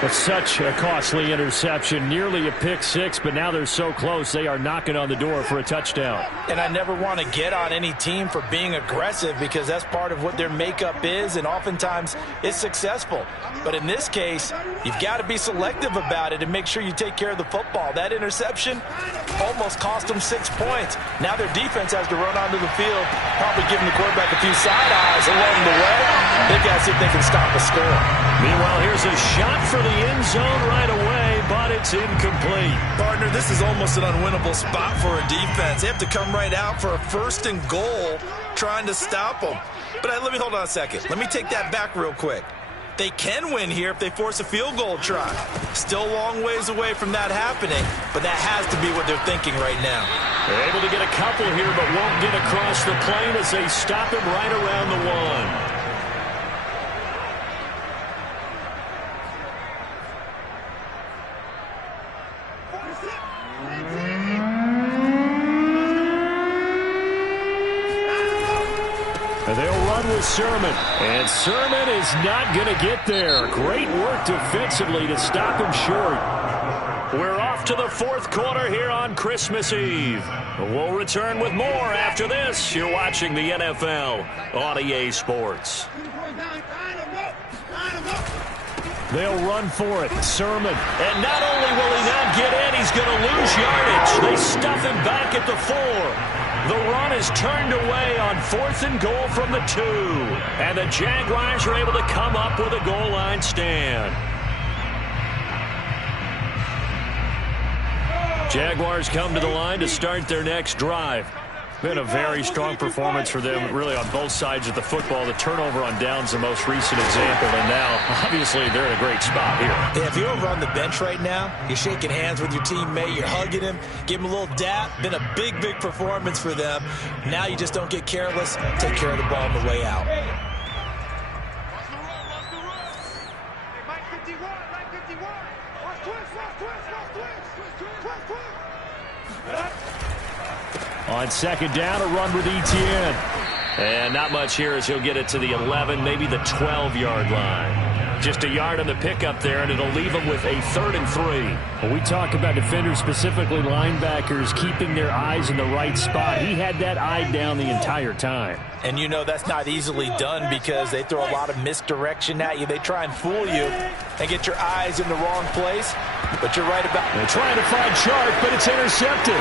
But such a costly interception, nearly a pick six, but now they're so close they are knocking on the door for a touchdown. And I never want to get on any team for being aggressive because that's part of what their makeup is, and oftentimes it's successful. But in this case, you've got to be selective about it and make sure you take care of the football. That interception almost cost them 6 points. Now their defense has to run onto the field, probably giving the quarterback a few side eyes along the way. They've got to see if they can stop a score. Meanwhile, here's a shot for the end zone right away, but it's incomplete. Partner, this is almost an unwinnable spot for a defense. They have to come right out for a 1st and goal trying to stop them. But let me hold on a second. Let me take that back real quick. They can win here if they force a field goal try. Still a long ways away from that happening, but that has to be what they're thinking right now. They're able to get a couple here, but won't get across the plane as they stop him right around the 1. They'll run with Sermon, and Sermon is not going to get there. Great work defensively to stop him short. We're off to the 4th quarter here on Christmas Eve. We'll return with more after this. You're watching the NFL on EA Sports. They'll run for it. Sermon. And not only will he not get in, he's going to lose yardage. They stuff him back at the 4. The run is turned away on 4th and goal from the 2. And the Jaguars are able to come up with a goal line stand. Jaguars come to the line to start their next drive. Been a very strong performance for them, really, on both sides of the football. The turnover on downs, the most recent example, and now, obviously, they're in a great spot here. Yeah, if you're over on the bench right now, you're shaking hands with your teammate, you're hugging him, give him a little dap. Been a big, big performance for them. Now you just don't get careless. Take care of the ball on the way out. On 2nd down, a run with Etienne. And not much here as he'll get it to the 11, maybe the 12-yard line. Just a yard on the pickup there, and it'll leave him with a 3rd and 3. When we talk about defenders, specifically linebackers, keeping their eyes in the right spot, he had that eye down the entire time. And you know that's not easily done because they throw a lot of misdirection at you. They try and fool you and get your eyes in the wrong place. But you're right about... They're trying to find Chark, but it's intercepted.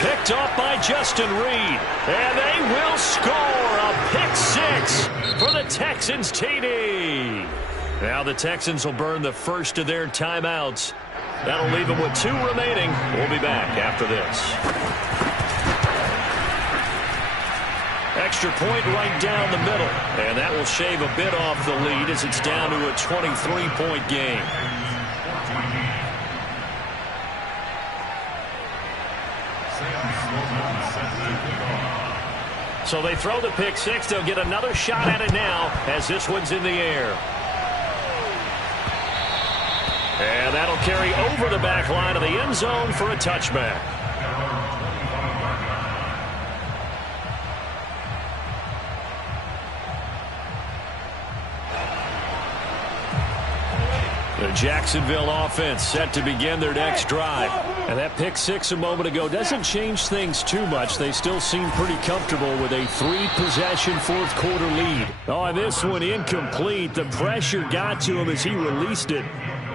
Picked off by Justin Reed. And they will score a pick 6 for the Texans TD. Now the Texans will burn the first of their timeouts. That'll leave them with 2 remaining. We'll be back after this. Extra point right down the middle. And that will shave a bit off the lead as it's down to a 23-point game. So they throw the pick 6. They'll get another shot at it now as this one's in the air. And that'll carry over the back line of the end zone for a touchback. The Jacksonville offense set to begin their next drive. And that pick six a moment ago doesn't change things too much. They still seem pretty comfortable with a three-possession fourth quarter lead. Oh, and this one incomplete. The pressure got to him as he released it.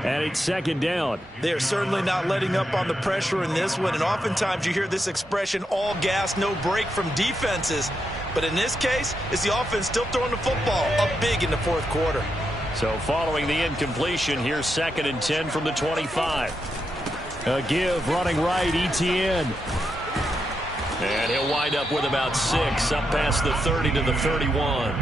And it's second down. They are certainly not letting up on the pressure in this one. And oftentimes you hear this expression, all gas, no break from defenses. But in this case, it's the offense still throwing the football up big in the fourth quarter. So following the incompletion, here's 2nd and 10 from the 25. A give running right, Etienne. And he'll wind up with about 6 up past the 30 to the 31.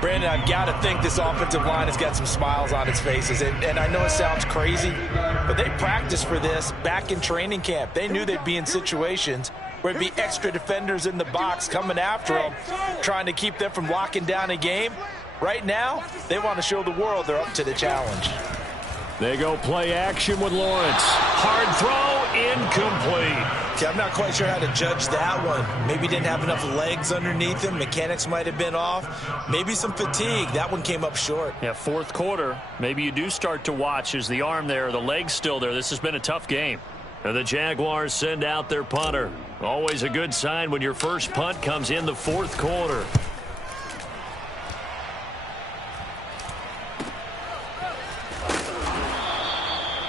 Brandon, I've got to think this offensive line has got some smiles on its faces. And I know it sounds crazy, but they practiced for this back in training camp. They knew they'd be in situations where there'd be extra defenders in the box coming after them, trying to keep them from locking down a game. Right now, they want to show the world they're up to the challenge. They go play action with Lawrence. Hard throw, incomplete. See, I'm not quite sure how to judge that one. Maybe didn't have enough legs underneath him. Mechanics might have been off. Maybe some fatigue. That one came up short. Yeah, fourth quarter. Maybe you do start to watch. Is the arm there, the leg's still there? This has been a tough game. And the Jaguars send out their punter. Always a good sign when your first punt comes in the fourth quarter.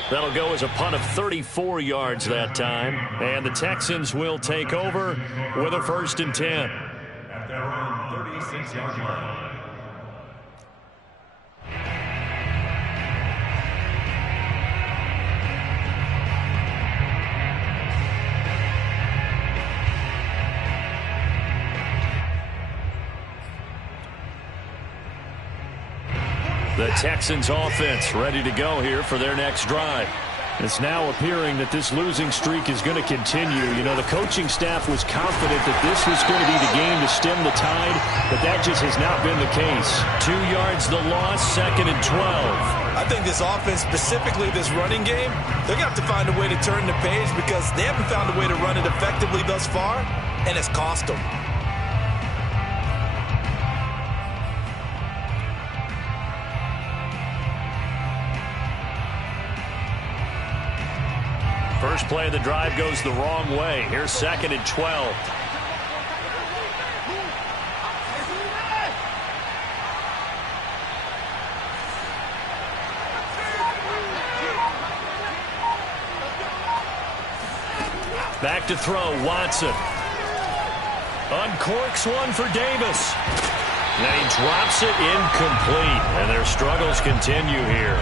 That'll go as a punt of 34 yards that time. And the Texans will take over with a 1st and 10. At their own 36-yard line. The Texans offense ready to go here for their next drive. It's now appearing that this losing streak is going to continue. You know, the coaching staff was confident that this was going to be the game to stem the tide, but that just has not been the case. 2 yards the loss, 2nd and 12. I think this offense, specifically this running game, they're going to have to find a way to turn the page because they haven't found a way to run it effectively thus far, and it's cost them. First play of the drive goes the wrong way. Here's 2nd and 12. Back to throw, Watson. Uncorks one for Davis. And he drops it incomplete. And their struggles continue here.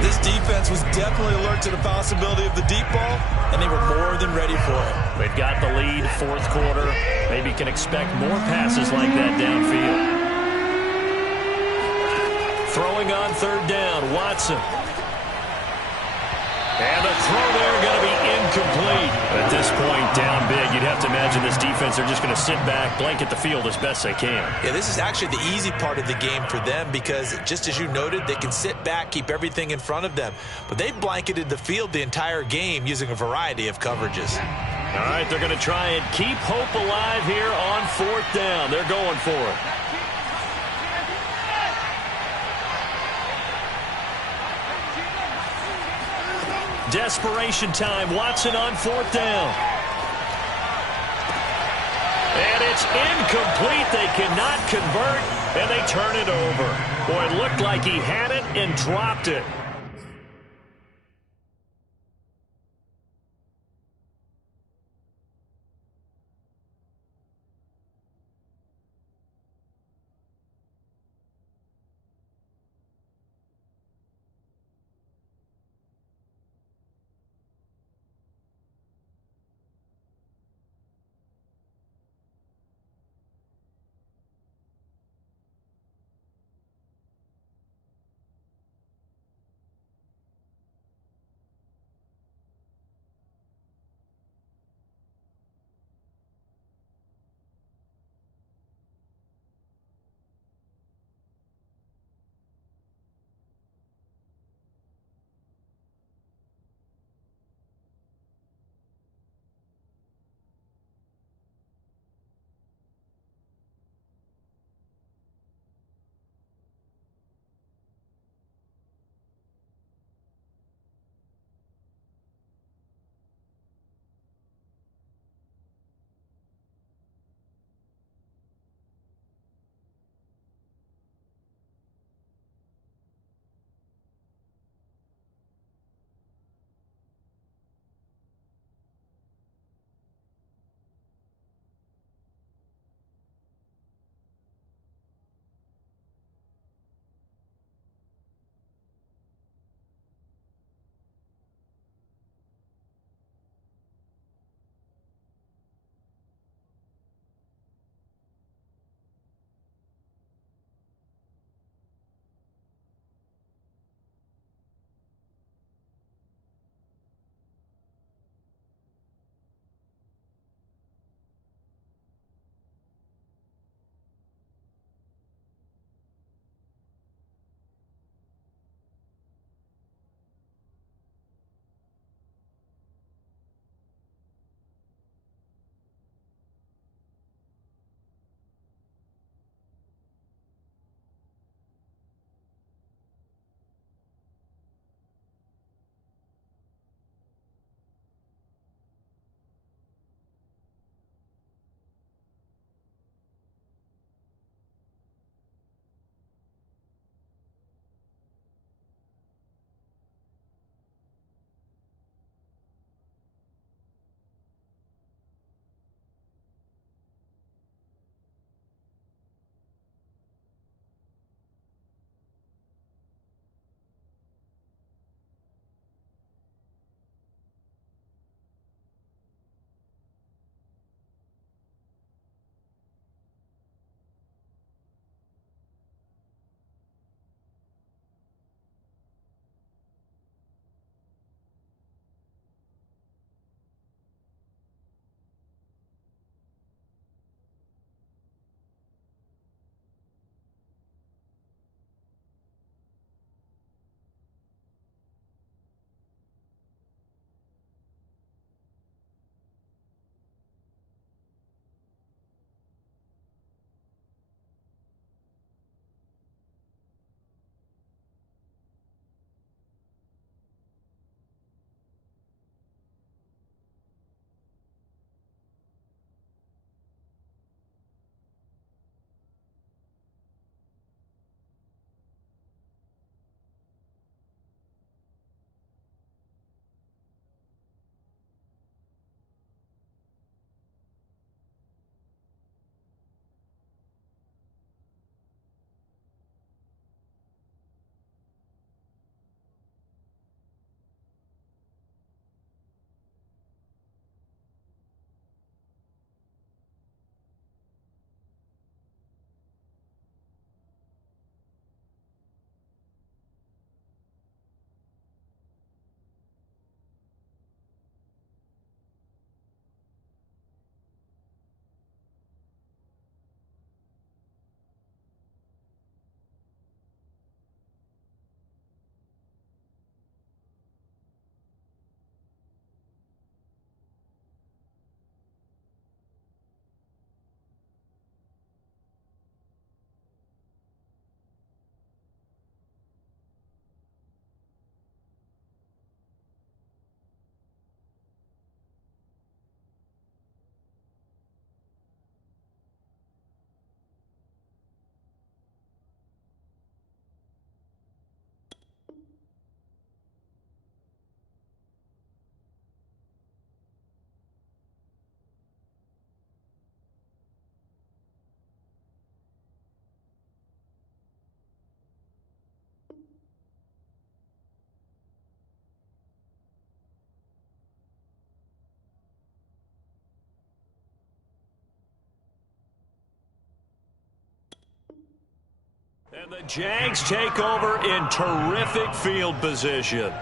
This defense was definitely alert to the possibility of the deep ball, and they were more than ready for it. They've got the lead, fourth quarter. Maybe can expect more passes like that downfield. Throwing on 3rd down, Watson. And the throw there going to be incomplete. At this point, down big, you'd have to imagine this defense, they're just going to sit back, blanket the field as best they can. Yeah, this is actually the easy part of the game for them because, just as you noted, they can sit back, keep everything in front of them. But they've blanketed the field the entire game using a variety of coverages. All right, they're going to try and keep hope alive here on 4th down. They're going for it. Desperation time. Watson on 4th down. And it's incomplete. They cannot convert, and they turn it over. Boy, it looked like he had it and dropped it. And the Jags take over in terrific field position.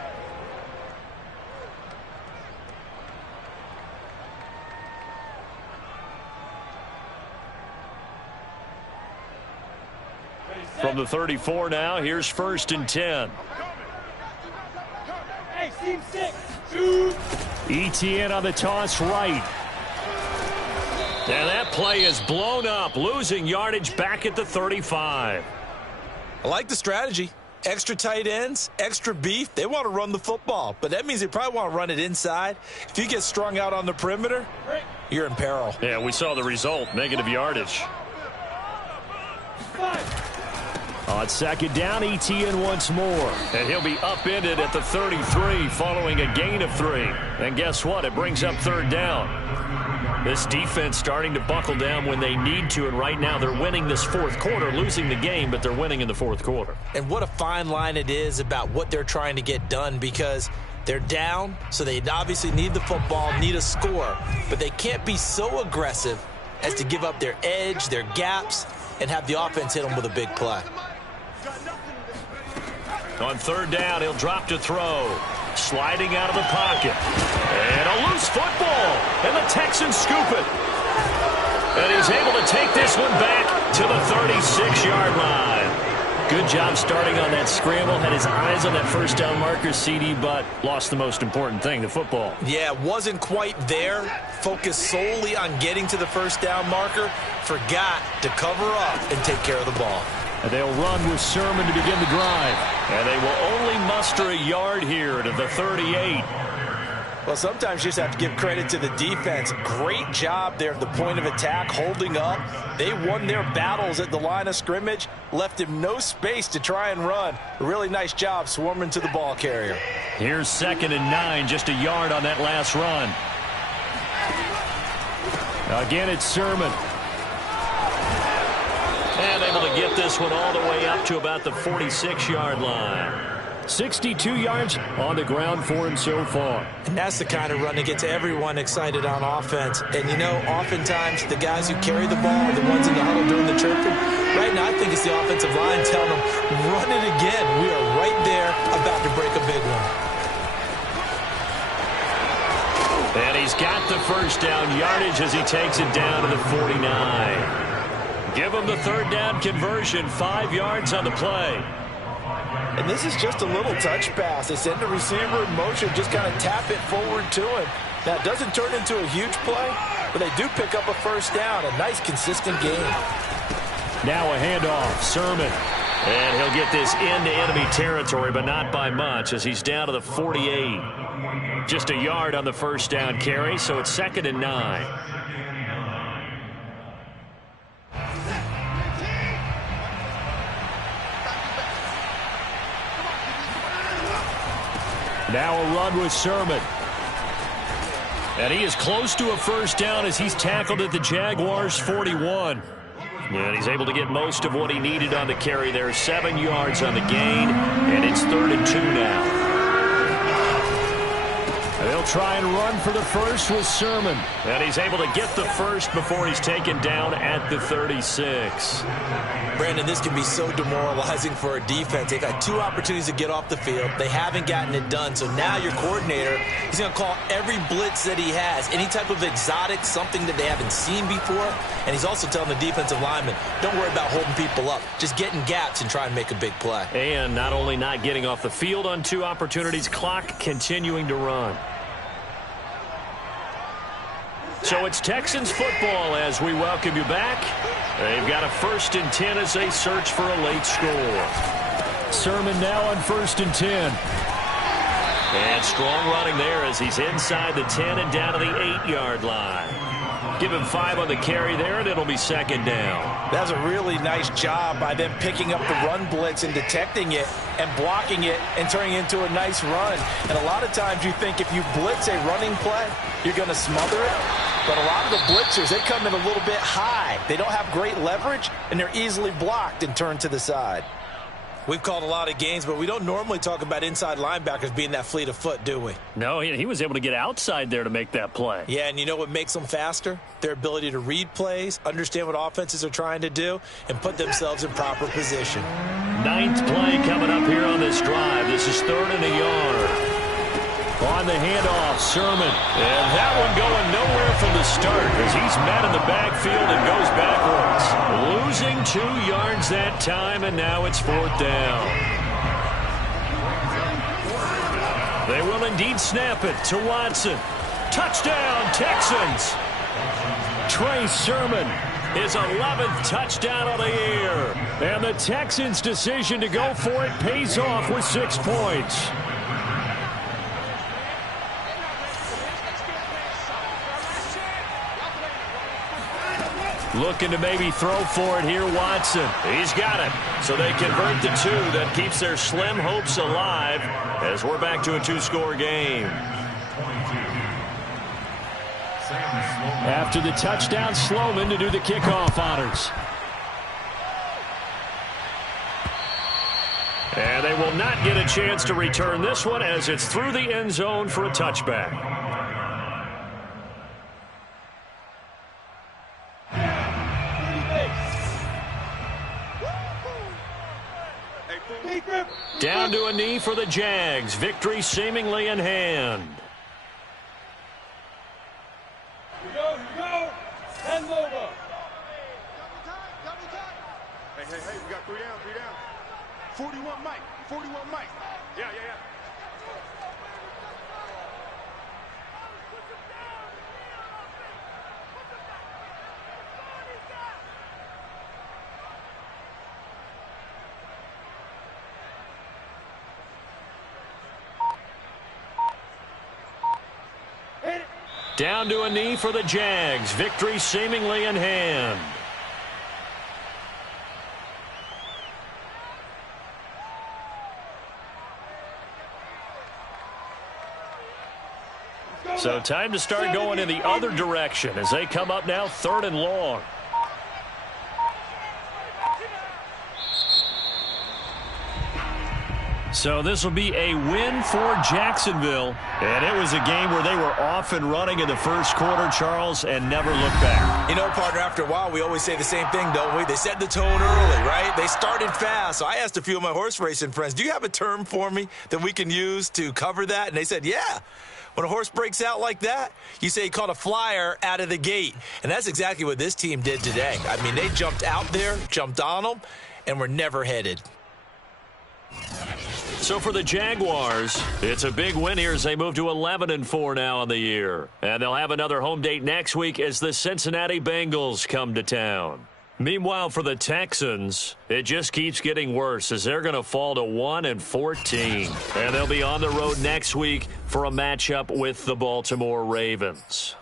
From the 34 now, here's 1st and 10. Hey, team 6, shoot. Etienne on the toss right. And that play is blown up, losing yardage back at the 35. I like the strategy. Extra tight ends, extra beef. They want to run the football, but that means they probably want to run it inside. If you get strung out on the perimeter, you're in peril. Yeah, we saw the result, negative yardage. On 2nd down, Etienne once more. And he'll be upended at the 33 following a gain of 3. And guess what? It brings up 3rd down. This defense starting to buckle down when they need to, and right now they're winning this 4th quarter, losing the game, but they're winning in the 4th quarter. And what a fine line it is about what they're trying to get done, because they're down, so they obviously need the football, need a score, but they can't be so aggressive as to give up their edge, their gaps, and have the offense hit them with a big play. On 3rd down, he'll drop to throw. Sliding out of the pocket. And a loose football. And the Texans scoop it. And he's able to take this one back to the 36-yard line. Good job starting on that scramble. Had his eyes on that 1st down marker, CD, but lost the most important thing, the football. Yeah, wasn't quite there. Focused solely on getting to the 1st down marker. Forgot to cover up and take care of the ball. And they'll run with Sermon to begin the drive. And they will only muster a yard here to the 38. Well, sometimes you just have to give credit to the defense. Great job there at the point of attack, holding up. They won their battles at the line of scrimmage, left him no space to try and run. A really nice job swarming to the ball carrier. Here's 2nd and 9, just a yard on that last run. Again, it's Sermon. And able to get this one all the way up to about the 46-yard line. 62 yards on the ground for him so far. And that's the kind of run that gets everyone excited on offense. And, you know, oftentimes the guys who carry the ball are the ones in the huddle doing the chirping. Right now, I think it's the offensive line telling them, run it again. We are right there about to break a big one. And he's got the 1st down yardage as he takes it down to the 49. Give him the 3rd down conversion, 5 yards on the play. And this is just a little touch pass. They send the receiver in motion, just kind of tap it forward to him. Now, it doesn't turn into a huge play, but they do pick up a 1st down. A nice, consistent game. Now a handoff, Sermon. And he'll get this into enemy territory, but not by much, as he's down to the 48. Just a yard on the 1st down carry, so it's 2nd and 9. Now a run with Sermon. And he is close to a 1st down as he's tackled at the Jaguars' 41. And he's able to get most of what he needed on the carry there. 7 yards on the gain, and it's 3rd and 2 now. They'll try and run for the 1st with Sermon. And he's able to get the 1st before he's taken down at the 36. Brandon, this can be so demoralizing for a defense. They've had 2 opportunities to get off the field. They haven't gotten it done. So now your coordinator, he's going to call every blitz that he has, any type of exotic, something that they haven't seen before. And he's also telling the defensive lineman, don't worry about holding people up. Just get in gaps and try and make a big play. And not only not getting off the field on 2 opportunities, clock continuing to run. So it's Texans football as we welcome you back. They've got a 1st and 10 as they search for a late score. Sermon now on 1st and 10. And strong running there as he's inside the 10 and down to the 8-yard line. Give him 5 on the carry there, and it'll be 2nd down. That's a really nice job by them picking up the run blitz and detecting it and blocking it and turning it into a nice run. And a lot of times you think if you blitz a running play, you're going to smother it. But a lot of the blitzers, they come in a little bit high. They don't have great leverage, and they're easily blocked and turned to the side. We've called a lot of games, but we don't normally talk about inside linebackers being that fleet of foot, do we? No, he was able to get outside there to make that play. Yeah, and you know what makes them faster? Their ability to read plays, understand what offenses are trying to do, and put themselves in proper position. 9th play coming up here on this drive. This is 3rd and a yard. On the handoff, Sermon. And that one going nowhere from the start as he's met in the backfield and goes backwards. Losing 2 yards that time, and now it's 4th down. They will indeed snap it to Watson. Touchdown, Texans. Trey Sermon, his 11th touchdown of the year. And the Texans' decision to go for it pays off with 6 points. Looking to maybe throw for it here, Watson. He's got it. So they convert the 2. That keeps their slim hopes alive as we're back to a 2-score game. After the touchdown, Sloman to do the kickoff honors. And they will not get a chance to return this one as it's through the end zone for a touchback. Down to a knee for the Jags. Victory seemingly in hand. Here we go. And over. Hey, we got 3 down. 41 Mike. Yeah. Down to a knee for the Jags. Victory seemingly in hand. So time to start going in the other direction as they come up now 3rd and long. So this will be a win for Jacksonville. And it was a game where they were off and running in the first quarter, Charles, and never looked back. You know, partner, after a while, we always say the same thing, don't we? They set the tone early, right? They started fast. So I asked a few of my horse racing friends, do you have a term for me that we can use to cover that? And they said, yeah. When a horse breaks out like that, you say he caught a flyer out of the gate. And that's exactly what this team did today. I mean, they jumped out there, jumped on them, and were never headed. So for the Jaguars, it's a big win here as they move to 11-4 now on the year. And they'll have another home date next week as the Cincinnati Bengals come to town. Meanwhile, for the Texans, it just keeps getting worse as they're going to fall to 1-14. And they'll be on the road next week for a matchup with the Baltimore Ravens.